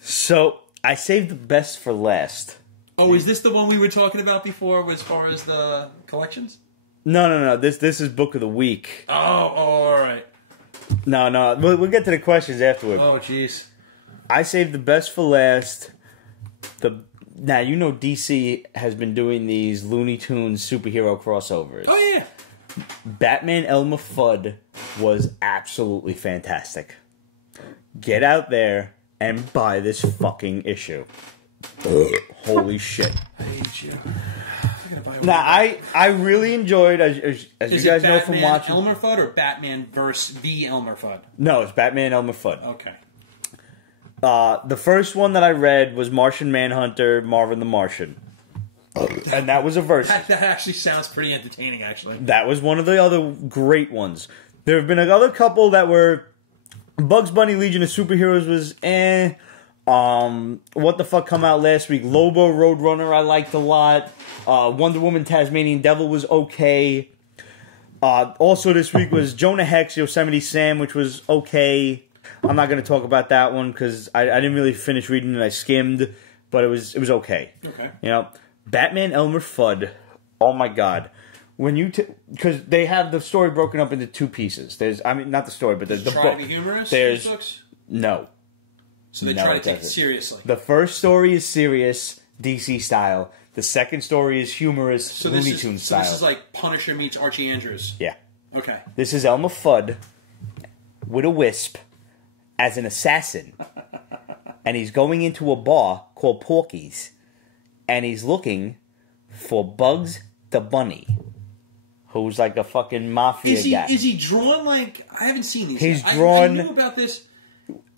So, I saved the best for last. Oh, is this the one we were talking about before as far as the collections? No. This is Book of the Week. Oh, all right. No. We'll get to the questions afterward. Oh, jeez. I saved the best for last. Now, DC has been doing these Looney Tunes superhero crossovers. Oh, yeah. Batman Elmer Fudd was absolutely fantastic. Get out there and buy this fucking issue. Holy shit. I hate you. Now, I really enjoyed, as you guys know from watching... Elmer Fudd or Batmanverse v. Elmer Fudd? No, it's Batman Elmer Fudd. Okay. The first one that I read was Martian Manhunter, Marvin the Martian. And that was a verse. That actually sounds pretty entertaining, actually. That was one of the other great ones. There have been another couple that were... Bugs Bunny Legion of Superheroes was What the Fuck come out last week? Lobo Roadrunner I liked a lot. Wonder Woman Tasmanian Devil was okay. Also this week was Jonah Hex Yosemite Sam, which was okay. I'm not going to talk about that one because I didn't really finish reading it. I skimmed, but it was okay. Okay. Batman Elmer Fudd. Oh my God. When you because they have the story broken up into 2 pieces. Not the story, but the book. Try to be humorous. There's books? No. So they try to take it seriously. The first story is serious, DC style. The second story is humorous, Looney Tunes style. So this is like Punisher meets Archie Andrews. Yeah. Okay. This is Elmer Fudd with a wisp as an assassin. And he's going into a bar called Porky's. And he's looking for Bugs the Bunny. who's like a fucking mafia guy. Is he drawn like... I haven't seen these. He's drawn... I knew about this.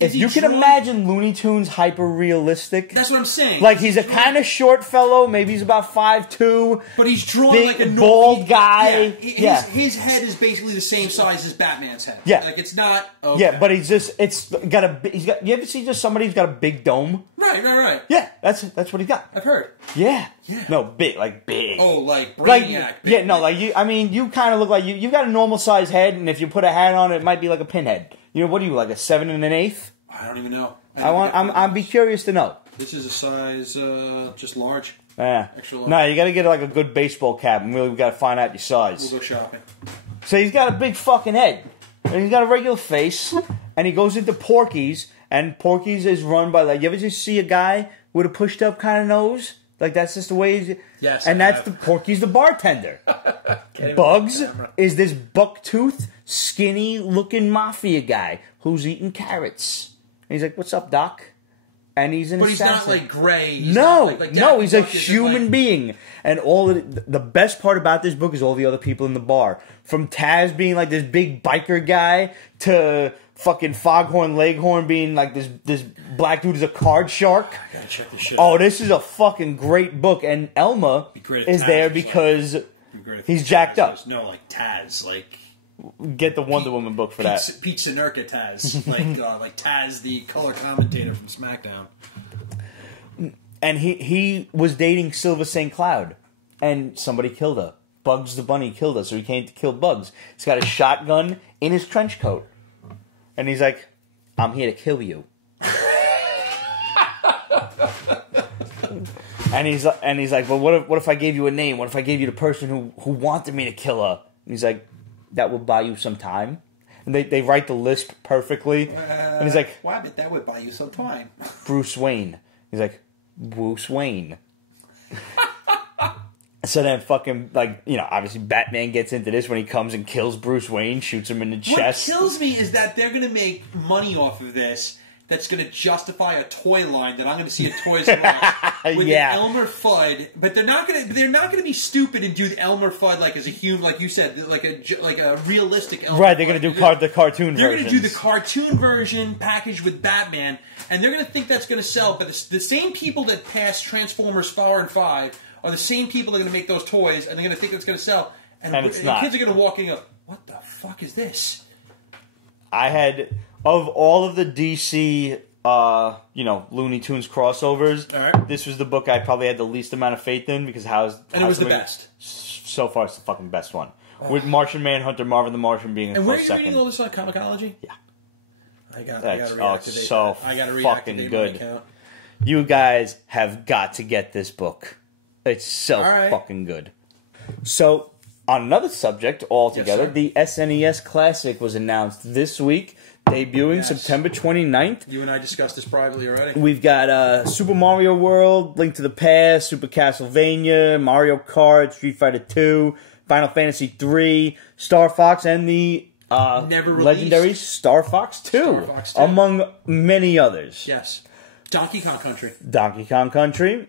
If you can imagine Looney Tunes hyper-realistic... That's what I'm saying. Like, he's a kind of short fellow. Maybe he's about 5'2". But he's drawn big, like a... bald guy. Yeah. His head is basically the same size as Batman's head. Yeah. Like, it's not... Okay. Yeah, but he's just... It's got a... He's got... You ever see just somebody who's got a big dome? Right. Yeah, that's what he's got. I've heard. Yeah. No, big. Like, big. Oh, like Brainiac. Like, yeah, no, like, you... I mean, you kind of look like... You've got a normal-sized head, and if you put a hat on, it might be like a pinhead. You know, what are you, like a 7 1/8? I don't even know. I'm be curious to know. This is a size, just large. Yeah. Extra large. No, you got to get like a good baseball cap, and really we got to find out your size. We'll go shopping. So he's got a big fucking head, and he's got a regular face, and he goes into Porky's, and Porky's is run by like, you ever just see a guy with a pushed up kind of nose? Like that's just the way he's... Yes. And that's Porky's the bartender. Bugs is this buck-toothed, skinny looking mafia guy who's eating carrots. And he's like, "What's up, Doc?" And he's an assassin. But he's not like gray. He's a human being. And all the best part about this book is all the other people in the bar. From Taz being like this big biker guy to fucking Foghorn Leghorn being like this black dude is a card shark. I gotta check this shit out. Oh, this is a fucking great book. And Elma is there because he's jacked up. No, like Taz, like... Get the Wonder Woman book for that. Pete Sinurka Taz. like Taz, the color commentator from SmackDown. And he was dating Silver St. Cloud. And somebody killed her. Bugs the Bunny killed her, so he came to kill Bugs. He's got a shotgun in his trench coat. And he's like, "I'm here to kill you." and he's like, "Well, what if I gave you a name? What if I gave you the person who wanted me to kill her?" And he's like, "That will buy you some time." And they write the list perfectly. And he's like, "Why, but that would buy you some time." Bruce Wayne. He's like, "Bruce Wayne." So then fucking, like, you know, obviously Batman gets into this when he comes and kills Bruce Wayne, shoots him in the chest. What kills me is that they're going to make money off of this that's going to justify a toy line that I'm going to see at Toys R Us with an Elmer Fudd, but they're not going to be stupid and do the Elmer Fudd like as a human, like you said, like a realistic Elmer. Right, they're going to do the cartoon version. They're going to do the cartoon version packaged with Batman, and they're going to think that's going to sell. But the same people that passed Transformers 4 and 5 are the same people that are going to make those toys, and they're going to think it's going to sell. And it's not. Kids are going to walk in and go, "What the fuck is this?" I had, of all of the DC, Looney Tunes crossovers, this was the book I probably had the least amount of faith in because it was the best. So far, it's the fucking best one. With Martian Manhunter, Marvin the Martian being a close second. And where are you reading all this on Comixology? Yeah. I got to reactivate so that. I got to fucking reactivate good. my account. You guys have got to get this book. It's so fucking good. So, on another subject altogether, the SNES Classic was announced this week, debuting September 29th. You and I discussed this privately already. We've got Super Mario World, Link to the Past, Super Castlevania, Mario Kart, Street Fighter 2, Final Fantasy 3, Star Fox, and the legendary Star Fox 2, among many others. Yes. Donkey Kong Country.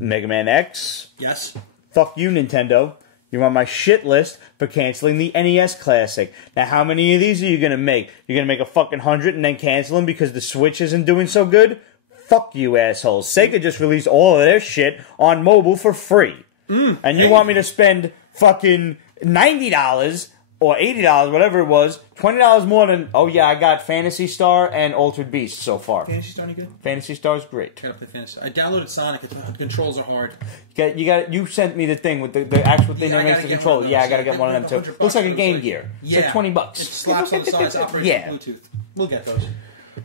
Mega Man X. Yes. Fuck you, Nintendo. You're on my shit list for canceling the NES Classic. Now, how many of these are you going to make? You're going to make a fucking 100 and then cancel them because the Switch isn't doing so good? Fuck you, assholes. Sega just released all of their shit on mobile for free. And you want me to spend fucking $90 or $80, whatever it was, $20 more than, I got Phantasy Star and Altered Beast so far. Phantasy Star any good? Phantasy Star's great. I gotta play Phantasy. I downloaded Sonic. The controls are hard. You sent me the thing with the actual thing that makes the controller. I gotta get one of them too. Looks like a Game Gear. It's like $20. It slaps on the sides, operates with Bluetooth. We'll get those.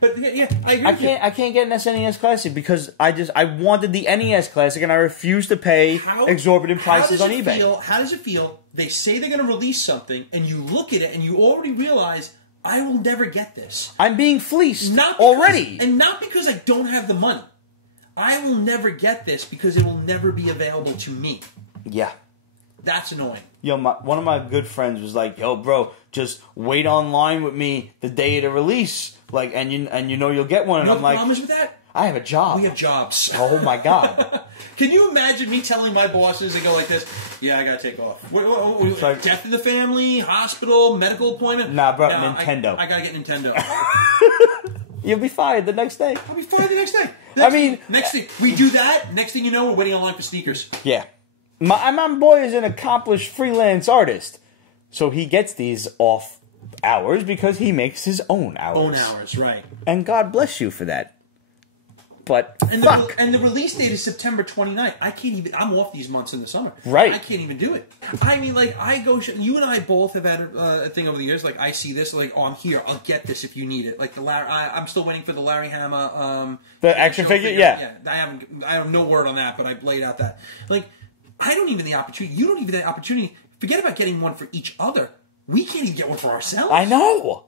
But I agree. I can't get an SNES Classic because I wanted the NES Classic and I refused to pay exorbitant prices on eBay. How does it feel? They say they're going to release something, and you look at it and you already realize I will never get this. I'm being fleeced already, and not because I don't have the money. I will never get this because it will never be available to me. Yeah. That's annoying. Yo, one of my good friends was like, "Yo, bro, just wait online with me the day of the release, like, and you know you'll get one." And I'm like, "Promise with that? I have a job. We have jobs." Oh my god! Can you imagine me telling my bosses, they go like this, Yeah, I gotta take off. So Death in the family, hospital, medical appointment? Nah, bro, Nintendo. I gotta get Nintendo. You'll be fired the next day. I'll be fired the next day. Next thing, we do that, next thing you know, we're waiting online for sneakers. Yeah. My boy is an accomplished freelance artist. So he gets these off hours because he makes his own hours. Own hours, right. And God bless you for that. But fuck. And the release date is September 29th. I'm off these months in the summer. Right. I can't even do it. I mean, like, you and I both have had a thing over the years. Like, I see this, like, oh, I'm here. I'll get this if you need it. Like, I'm still waiting for the Larry Hama. The action figure? Yeah. I have no word on that, but I laid out that. Like, I don't even have the opportunity. You don't even have the opportunity. Forget about getting one for each other. We can't even get one for ourselves. I know.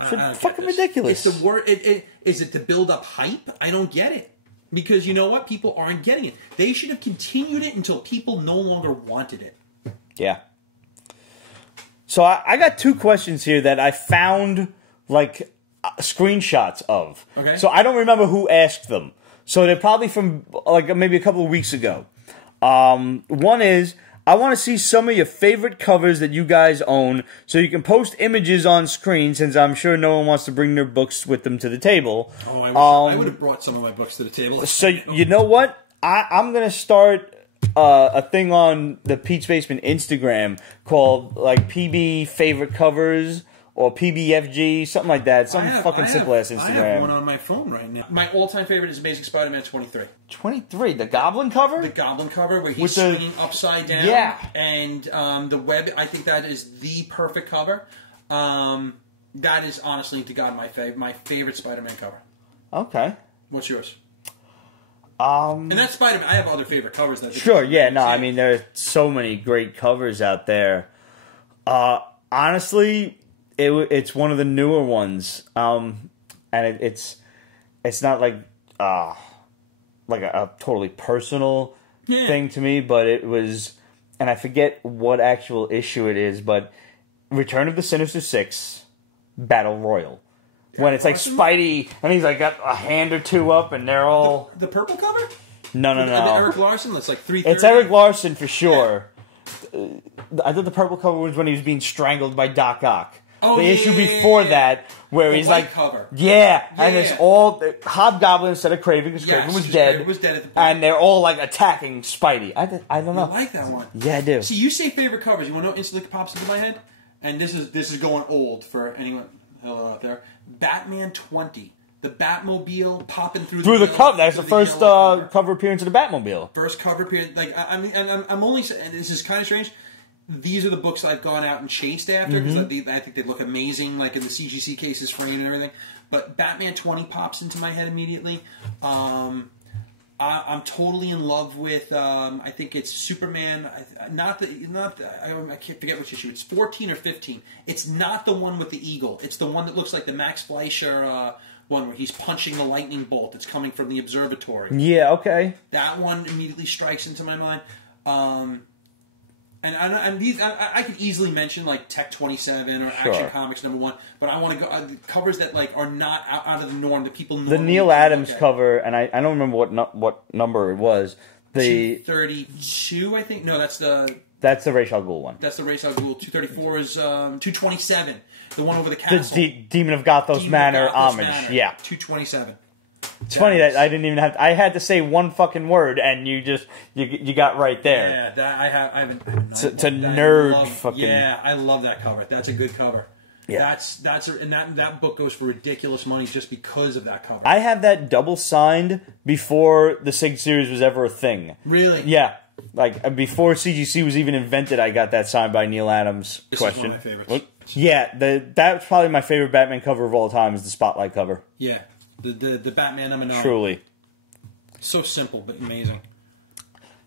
It's fucking ridiculous. It's the word. Is it to build up hype? I don't get it. Because you know what? People aren't getting it. They should have continued it until people no longer wanted it. Yeah. So I got two questions here that I found, like, screenshots of. Okay. So I don't remember who asked them. So they're probably from, like, maybe a couple of weeks ago. One is, I want to see some of your favorite covers that you guys own so you can post images on screen since I'm sure no one wants to bring their books with them to the table. Oh, I would have brought some of my books to the table. So, you know what? I'm going to start a thing on the Pete's Basement Instagram called, like, PB Favorite Covers or PBFG, something like that. Some fucking simple-ass Instagram. I have one on my phone right now. My all-time favorite is Amazing Spider-Man 23. 23? The Goblin cover? The Goblin cover where he's swinging upside down. Yeah. And the web, I think that is the perfect cover. That is, honestly, to God, my favorite Spider-Man cover. Okay. What's yours? And that's Spider-Man. I have other favorite covers. Sure, yeah, no, I mean, there are so many great covers out there. Honestly, it's one of the newer ones, and it's not like a totally personal thing to me, but it was, and I forget what actual issue it is, but Return of the Sinister Six Battle Royal. When it's like Spidey, and he's like got a hand or two up, and they're all the purple cover. No. Eric Larson. That's like 330. It's Eric Larson for sure. Yeah. I thought the purple cover was when he was being strangled by Doc Ock. Oh, the issue before that, where he's like, cover. And it's all Hobgoblin instead of Kraven, because Kraven was dead. Kraven was dead at the point. And they're all like attacking Spidey. I don't know. I like that one. Yeah, I do. See, you say favorite covers. You want to know what instantly pops into my head? And this is going old for anyone out there. Batman 20. The Batmobile popping through the cover. That's the first cover appearance of the Batmobile. First cover appearance. Like, I mean, and I'm only saying, this is kind of strange. These are the books I've gone out and chased after because I think they look amazing, like in the CGC cases, framed and everything. But Batman 20 pops into my head immediately. I'm totally in love with. I think it's Superman. I can't forget which issue. It's 14 or 15. It's not the one with the eagle. It's the one that looks like the Max Fleischer one where he's punching the lightning bolt that's coming from the observatory. Yeah. Okay. That one immediately strikes into my mind. And these, I could easily mention like Tech 27 or Action Comics #1, but I want to go covers that like are not out of the norm that people know. The Neil Adams cover, and I don't remember what number it was. The 232, I think. No, that's the Ra's al Ghul one. That's the Ra's al Ghul. 234 is 227, the one over the castle. The Demon of Gothos Manor homage. Yeah, 227. It's funny that I didn't even have I had to say one fucking word, and you got right there. Yeah, that I haven't. It's a nerd fucking. Yeah, I love that cover. That's a good cover. Yeah, that book goes for ridiculous money just because of that cover. I have that double signed before the Sig series was ever a thing. Really? Yeah, like before CGC was even invented, I got that signed by Neil Adams. This is one of my favorites. What? Yeah, that's probably my favorite Batman cover of all time is the Spotlight cover. Yeah. The Batman Eminem. Truly. So simple, but amazing.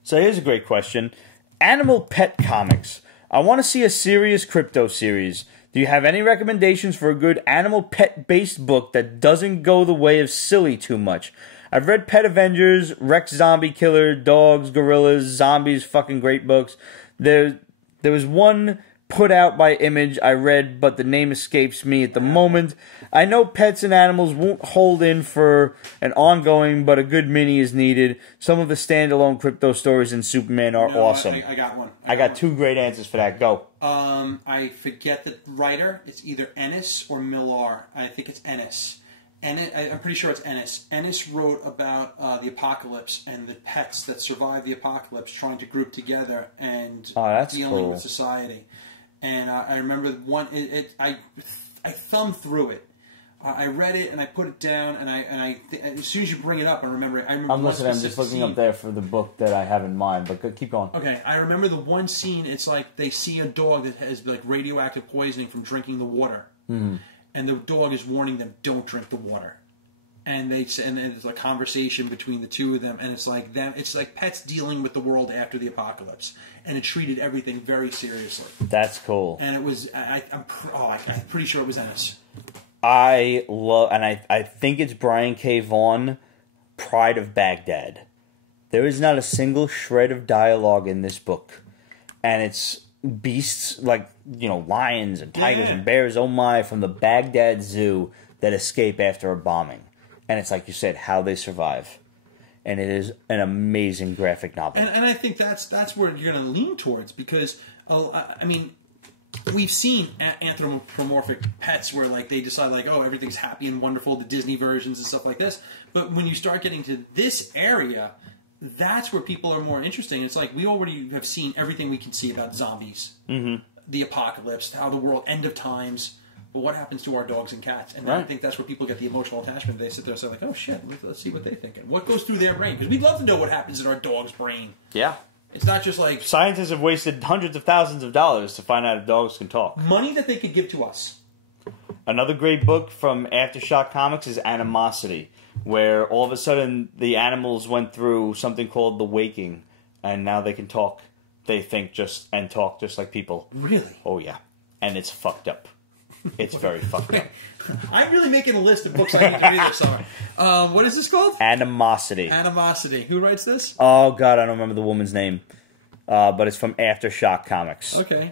So here's a great question. Animal Pet Comics. I want to see a serious crypto series. Do you have any recommendations for a good animal pet-based book that doesn't go the way of silly too much? I've read Pet Avengers, Rex Zombie Killer, Dogs, Gorillas, Zombies, fucking great books. There was one put out by Image. I read, but the name escapes me at the moment. I know Pets and Animals won't hold in for an ongoing, but a good mini is needed. Some of the standalone crypto stories in Superman are awesome. I got one. I got two great answers for that. Go. I forget the writer. It's either Ennis or Millar. I think it's Ennis. I'm pretty sure it's Ennis. Ennis wrote about the apocalypse and the pets that survived the apocalypse trying to group together and dealing with society. And I remember one. I thumbed through it. I read it and I put it down. And as soon as you bring it up, I remember it. I'm listening. I'm just looking up there for the book that I have in mind. But keep going. Okay, I remember the one scene. It's like they see a dog that has like radioactive poisoning from drinking the water. Mm-hmm. And the dog is warning them, don't drink the water. And there's a conversation between the two of them, and it's like pets dealing with the world after the apocalypse. And it treated everything very seriously. That's cool. And it was, I'm pretty sure it was Ennis. I love, and I think it's Brian K. Vaughan, Pride of Baghdad. There is not a single shred of dialogue in this book. And it's beasts like, lions and tigers and bears, oh my, from the Baghdad Zoo that escape after a bombing. And it's like you said, how they survive. And it is an amazing graphic novel. And I think that's where you're going to lean towards because, we've seen anthropomorphic pets where like they decide like, oh, everything's happy and wonderful, the Disney versions and stuff like this. But when you start getting to this area, that's where people are more interesting. It's like we already have seen everything we can see about zombies, the apocalypse, how the world, end of times. But what happens to our dogs and cats? And I think that's where people get the emotional attachment. They sit there and say like, oh shit, let's see what they think. And what goes through their brain? Because we'd love to know what happens in our dog's brain. Yeah. It's not just like... Scientists have wasted hundreds of thousands of dollars to find out if dogs can talk. Money that they could give to us. Another great book from Aftershock Comics is Animosity, where all of a sudden the animals went through something called the waking, and now they can talk. They think and talk just like people. Really? Oh, yeah. And it's fucked up. It's very fucked up. I'm really making a list of books I need to read this summer. What is this called? Animosity. Animosity. Who writes this? Oh, God, I don't remember the woman's name. But it's from Aftershock Comics. Okay.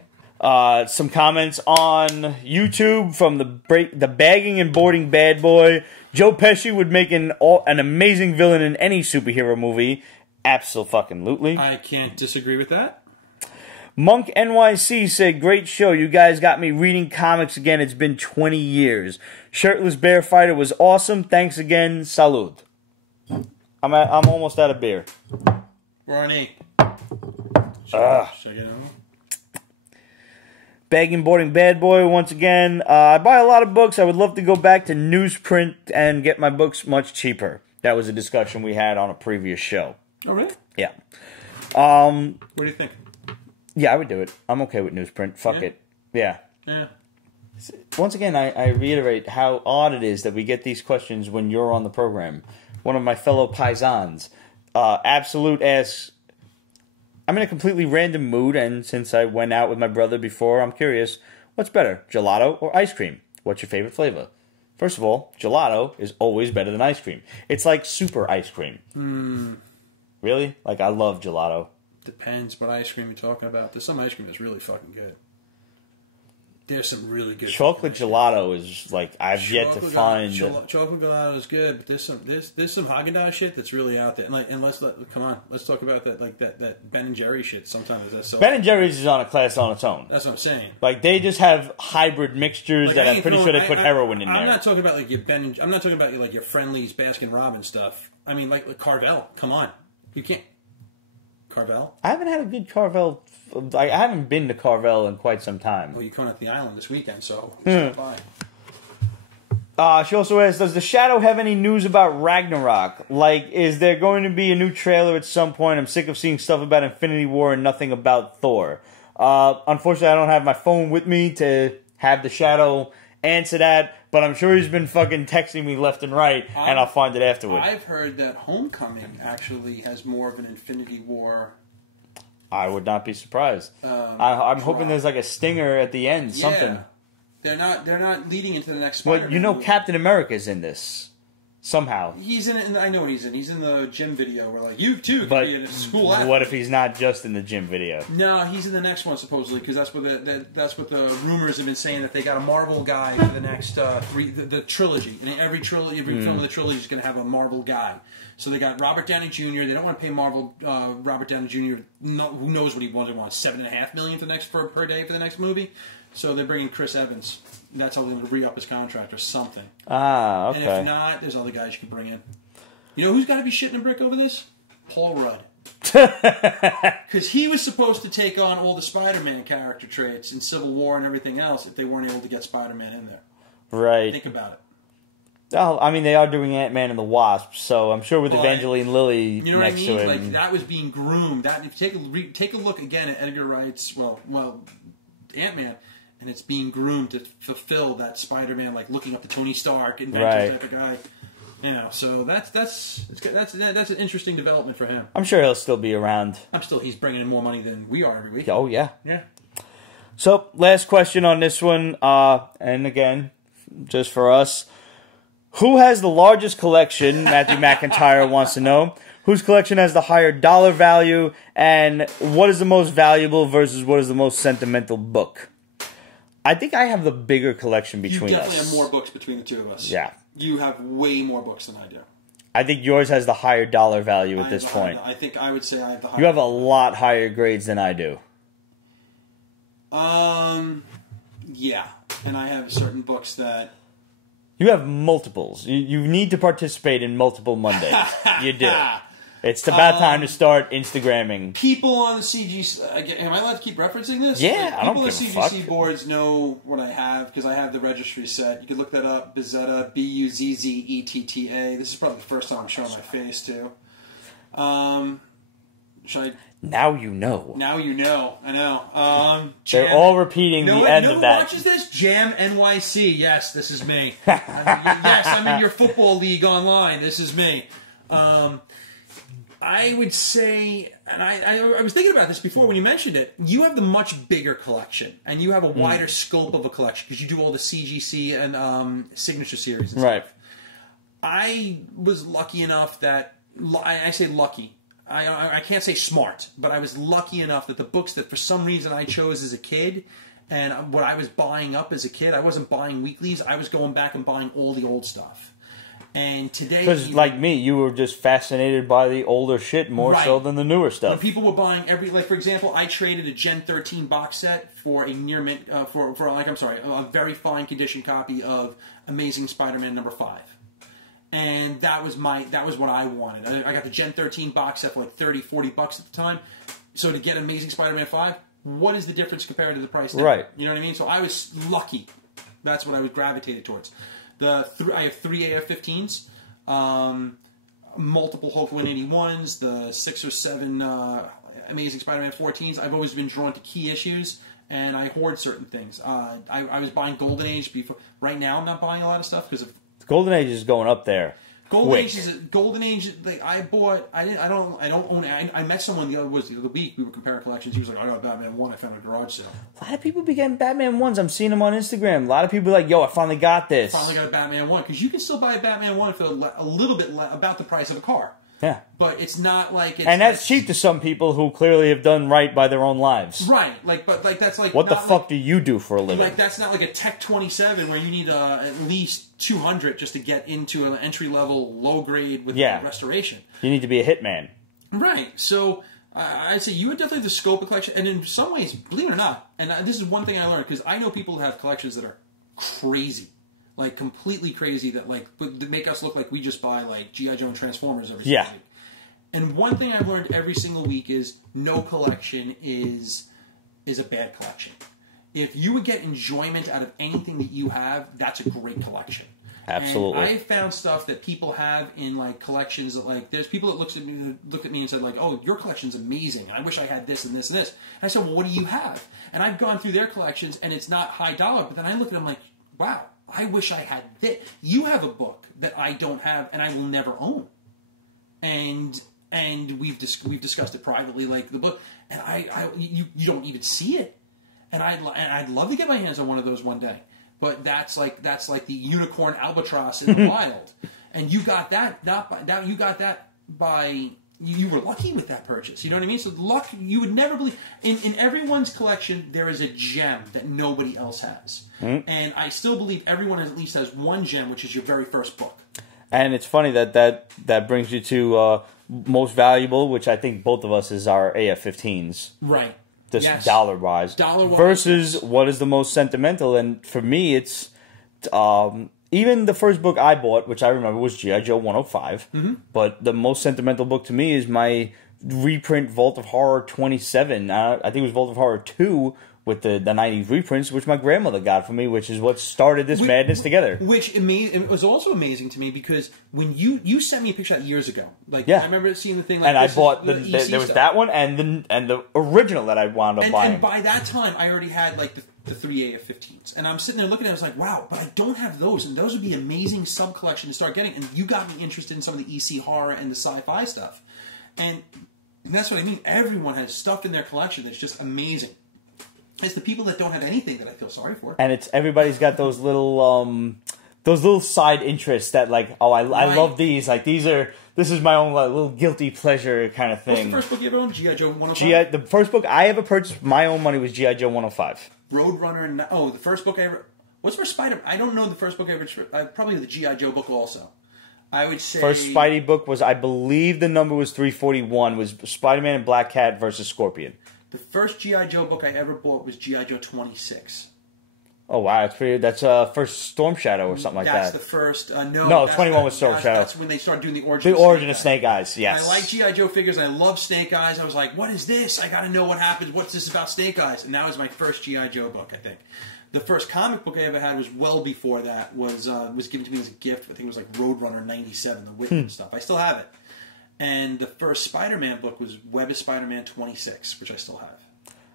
Some comments on YouTube from the bagging and boarding bad boy. Joe Pesci would make an amazing villain in any superhero movie. Absolutely. I can't disagree with that. Monk NYC said, great show. You guys got me reading comics again. It's been 20 years. Shirtless Bear Fighter was awesome. Thanks again. Salud. I'm almost out of beer. Ronnie. Should I get another one? Bagging Boarding Bad Boy once again. I buy a lot of books. I would love to go back to newsprint and get my books much cheaper. That was a discussion we had on a previous show. Oh, really? Yeah. What do you think? Yeah, I would do it. I'm okay with newsprint. Fuck it. Yeah. Yeah. Once again, I reiterate how odd it is that we get these questions when you're on the program. One of my fellow paisans, Absolute asks, I'm in a completely random mood, and since I went out with my brother before, I'm curious, what's better, gelato or ice cream? What's your favorite flavor? First of all, gelato is always better than ice cream. It's like super ice cream. Really? Like, I love gelato. Depends what ice cream you're talking about. There's some ice cream that's really fucking good. There's some really good chocolate gelato is like I've yet to find. Chocolate gelato is good, but there's some Haagen-Dazs shit that's really out there. And let's talk about that Ben and Jerry shit. Sometimes that's so. Ben and Jerry's is on a class on its own. That's what I'm saying. Like they just have hybrid mixtures that I'm pretty sure they put heroin in there. I'm not talking about like your Ben. I'm not talking about like your Friendly's Baskin Robbins stuff. I mean like Carvel. Come on, you can't. Carvel? I haven't had a good Carvel. I haven't been to Carvel in quite some time. Well, you're coming up the island this weekend, so she also asks, does the Shadow have any news about Ragnarok? Like, is there going to be a new trailer at some point? I'm sick of seeing stuff about Infinity War and nothing about Thor. Unfortunately, I don't have my phone with me to have the Shadow answer that, but I'm sure he's been fucking texting me left and right, and I'll find it afterward. I've heard that Homecoming actually has more of an Infinity War. I would not be surprised. I'm hoping there's like a stinger at the end, something. They're not leading into the next Spider-Man Well, you know, movie. Captain America's in this. somehow. He's in it, and I know he's in. He's in the gym video where like you too But could be in a school athlete. what if he's not just in the gym video? No, he's in the next one supposedly because that's what the rumors have been saying, that they got a Marvel guy for the next the trilogy. And every film of the trilogy is going to have a Marvel guy. So they got Robert Downey Jr. They don't want to pay Marvel Robert Downey Jr. Who knows what he wants? $7.5 million per day for the next movie. So they're bringing Chris Evans. That's how they're going to re-up his contract or something. Ah, okay. And if not, there's other guys you can bring in. You know who's got to be shitting a brick over this? Paul Rudd. Because he was supposed to take on all the Spider-Man character traits in Civil War and everything else if they weren't able to get Spider-Man in there. Right. Think about it. Well, I mean, they are doing Ant-Man and the Wasp, so I'm sure with Evangeline Lilly you know next what I mean? to him. Like, that was being groomed. That if you take a look again at Edgar Wright's, Ant-Man, and it's being groomed to fulfill that Spider-Man, like looking up to Tony Stark, inventor type of guy. You know, so that's an interesting development for him. I'm sure he'll still be around. He's bringing in more money than we are every week. Oh, yeah. Yeah. So, last question on this one, and again, just for us. Who has the largest collection? Matthew McIntyre wants to know. Whose collection has the higher dollar value, and what is the most valuable versus what is the most sentimental book? I think I have the bigger collection between us. You definitely have more books between the two of us. Yeah. You have way more books than I do. I think yours has the higher dollar value at this point. I think I would say I have the higher. You have a lot higher grades than I do. Yeah. And I have certain books that... You have multiples. You need to participate in multiple Mondays. You do. It's about time to start Instagramming. People on the CGC... am I allowed to keep referencing this? Yeah, I don't give a fuck. People on the CGC boards know what I have, because I have the registry set. You can look that up. Buzzetta, Buzzetta. This is probably the first time I'm showing my face, too. Should I... Now you know. Now you know. I know. They're all repeating the end of that. Who watches this? Jam NYC. Yes, this is me. Yes, I'm in your football league online. This is me. I would say, and I was thinking about this before when you mentioned it, you have the much bigger collection, and you have a wider scope of a collection, because you do all the CGC and Signature Series and stuff. I was lucky enough that, I say lucky, I can't say smart, but I was lucky enough that the books that for some reason I chose as a kid, and what I was buying up as a kid, I wasn't buying weeklies, I was going back and buying all the old stuff. And today... Because, like me, you were just fascinated by the older shit more so than the newer stuff. When people were buying like, for example, I traded a Gen 13 box set for a near mint, a very fine condition copy of Amazing Spider-Man number 5. And that was what I wanted. I got the Gen 13 box set for like $30-40 at the time. So to get Amazing Spider-Man 5, what is the difference compared to the price now? Right. You know what I mean? So I was lucky. That's what I was gravitated towards. I have 3 AF-15s, multiple Hulk 181s, the 6 or 7 Amazing Spider-Man 14s. I've always been drawn to key issues, and I hoard certain things. I was buying Golden Age before. Right now, I'm not buying a lot of stuff because of Golden Age is going up there. Golden Age. Like, I don't own it. I met someone the other week. We were comparing collections. He was like, "I got Batman 1. I found at a garage sale." A lot of people be getting Batman 1s. I'm seeing them on Instagram. A lot of people are like, "Yo, I finally got this." Finally got a Batman 1, because you can still buy a Batman 1 for a little bit about the price of a car. Yeah. But it's not like it's... And that's cheap to some people who clearly have done right by their own lives. Right. But that's like... What the fuck do you do for a living? Like, that's not like a Tech 27 where you need at least 200 just to get into an entry-level, low-grade with restoration. You need to be a hitman. Right. So, I'd say you would definitely have the scope of collection. And in some ways, believe it or not, and this is one thing I learned, because I know people who have collections that are crazy. Like, completely crazy, that make us look like we just buy, like, G.I. Joe and Transformers every single week. And one thing I've learned every single week is no collection is a bad collection. If you would get enjoyment out of anything that you have, that's a great collection. Absolutely. And I found stuff that people have in, like, collections that, like, there's people that look at me and said, like, "Oh, your collection's amazing, and I wish I had this and this and this." And I said, "Well, what do you have?" And I've gone through their collections, and it's not high dollar, but then I look at them like, "Wow, I wish I had this." You have a book that I don't have, and I will never own. And we've discussed it privately, like the book, and you don't even see it. And I'd love to get my hands on one of those one day. But that's like the unicorn albatross in the wild. and you got that you got that by. You were lucky with that purchase. You know what I mean? So luck, you would never believe. In everyone's collection, there is a gem that nobody else has. Mm-hmm. And I still believe everyone at least has one gem, which is your very first book. And it's funny that brings you to most valuable, which I think both of us is our AF-15s. Right. Just yes. dollar-wise. Versus what is the most sentimental. And for me, it's... even the first book I bought, which I remember was G.I. Joe 105, mm-hmm. but the most sentimental book to me is my reprint Vault of Horror 27. I think it was Vault of Horror 2 with the 90s reprints, which my grandmother got for me, which is what started this madness together. It was also amazing to me because when you sent me a picture that years ago. Like, yeah. I remember seeing the thing like and I bought there was stuff. That one and the original that I wound up buying. And by that time, I already had like the 3 AF-15s. And I'm sitting there looking at it, I was like, wow, but I don't have those. And those would be an amazing sub-collection to start getting. And you got me interested in some of the EC horror and the sci-fi stuff. And that's what I mean. Everyone has stuff in their collection that's just amazing. It's the people that don't have anything that I feel sorry for. And it's everybody's got those little side interests that like, oh, I love these. Like this is my own like, little guilty pleasure kind of thing. What's the first book you ever owned? G.I. Joe 105? The first book I ever purchased with my own money was G.I. Joe 105. Roadrunner. Oh, the first book I ever... What's for Spider... I don't know the first book I ever... probably the G.I. Joe book also. I would say... First Spidey book was... I believe the number was 341. Was Spider-Man and Black Cat versus Scorpion. The first G.I. Joe book I ever bought was G.I. Joe 26. Oh, wow. That's pretty... That's first Storm Shadow or something like that. That's the first... no, 21 was Storm Shadow. That's when they started doing the origin of Snake Eyes, yes. I like G.I. Joe figures. I love Snake Eyes. I was like, what is this? I got to know what happens. What's this about Snake Eyes? And that was my first G.I. Joe book, I think. The first comic book I ever had was well before that. Was given to me as a gift. I think it was like Roadrunner 97, the Whitman stuff. I still have it. And the first Spider-Man book was Web of Spider-Man 26, which I still have.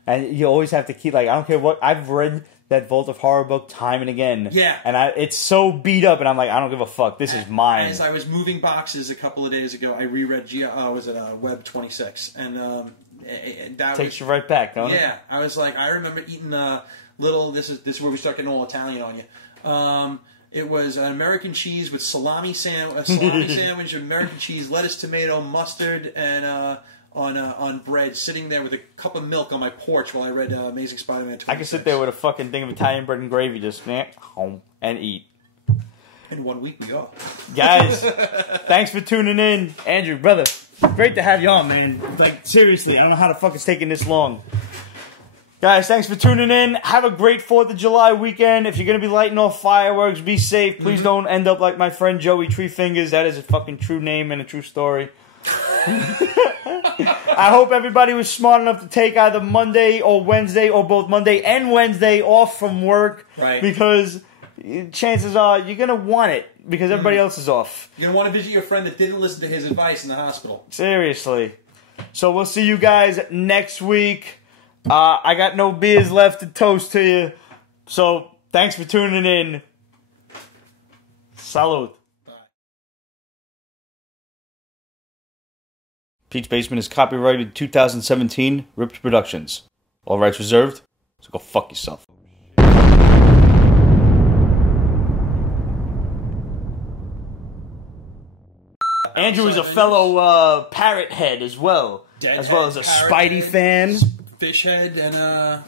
And you always have to keep, like, I don't care what... I've read that Vault of Horror book time and again. Yeah. And it's so beat up, and I'm like, I don't give a fuck. This is mine. As I was moving boxes a couple of days ago, I reread Web 26. And that takes you right back, huh? Yeah. I was like, I remember eating little... This is where we start getting all Italian on you. It was an American cheese with a salami sandwich, American cheese, lettuce, tomato, mustard, and... on bread, sitting there with a cup of milk on my porch while I read Amazing Spider-Man 26. I could sit there with a fucking thing of Italian bread and gravy, just home and eat. In 1 week we are. Guys, thanks for tuning in. Andrew, brother, great to have you on, man. Like, seriously, I don't know how the fuck it's taking this long. Guys, thanks for tuning in. Have a great 4th of July weekend. If you're going to be lighting off fireworks, be safe. Please don't end up like my friend Joey Treefingers. That is a fucking true name and a true story. I hope everybody was smart enough to take either Monday or Wednesday or both Monday and Wednesday off from work. Right. Because chances are you're going to want it because everybody else is off. You're going to want to visit your friend that didn't listen to his advice in the hospital. Seriously. So we'll see you guys next week. I got no beers left to toast to you. So thanks for tuning in. Salud. Pete's Basement is copyrighted 2017, Ripped Productions. All rights reserved, so go fuck yourself. Andrew is a fellow parrot head as well. As well as a Spidey fan. Fish head and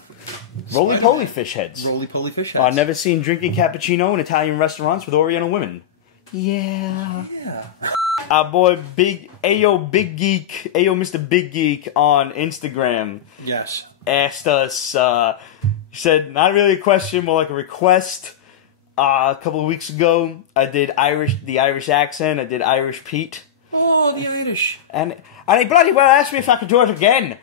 roly-poly fish heads. Roly-poly fish heads. Never seen drinking cappuccino in Italian restaurants with Oriental women. Yeah. Our boy Mr. Big Geek on Instagram. Yes. Asked us, he said, not really a question, more like a request. A couple of weeks ago, I did the Irish accent. I did Irish Pete. Oh, the Irish. And he bloody well asked me if I could do it again.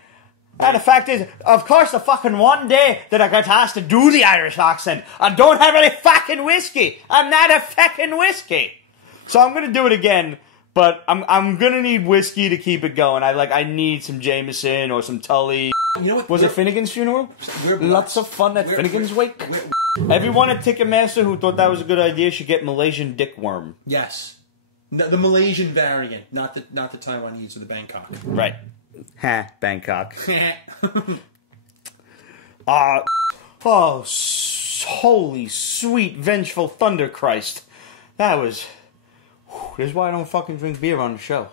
And the fact is, of course, the fucking one day that I got asked to do the Irish accent, I don't have any fucking whiskey. I'm not a fucking whiskey. So I'm gonna do it again, but I'm gonna need whiskey to keep it going. I need some Jameson or some Tully. You know what? Was it Finnegan's funeral? Lots of fun at Finnegan's wake. Everyone at Ticketmaster who thought that was a good idea should get Malaysian dickworm. Yes, the Malaysian variant, not the Taiwanese or the Bangkok. Right. Ha, Bangkok. Holy sweet vengeful thunder Christ. That was This is why I don't fucking drink beer on the show.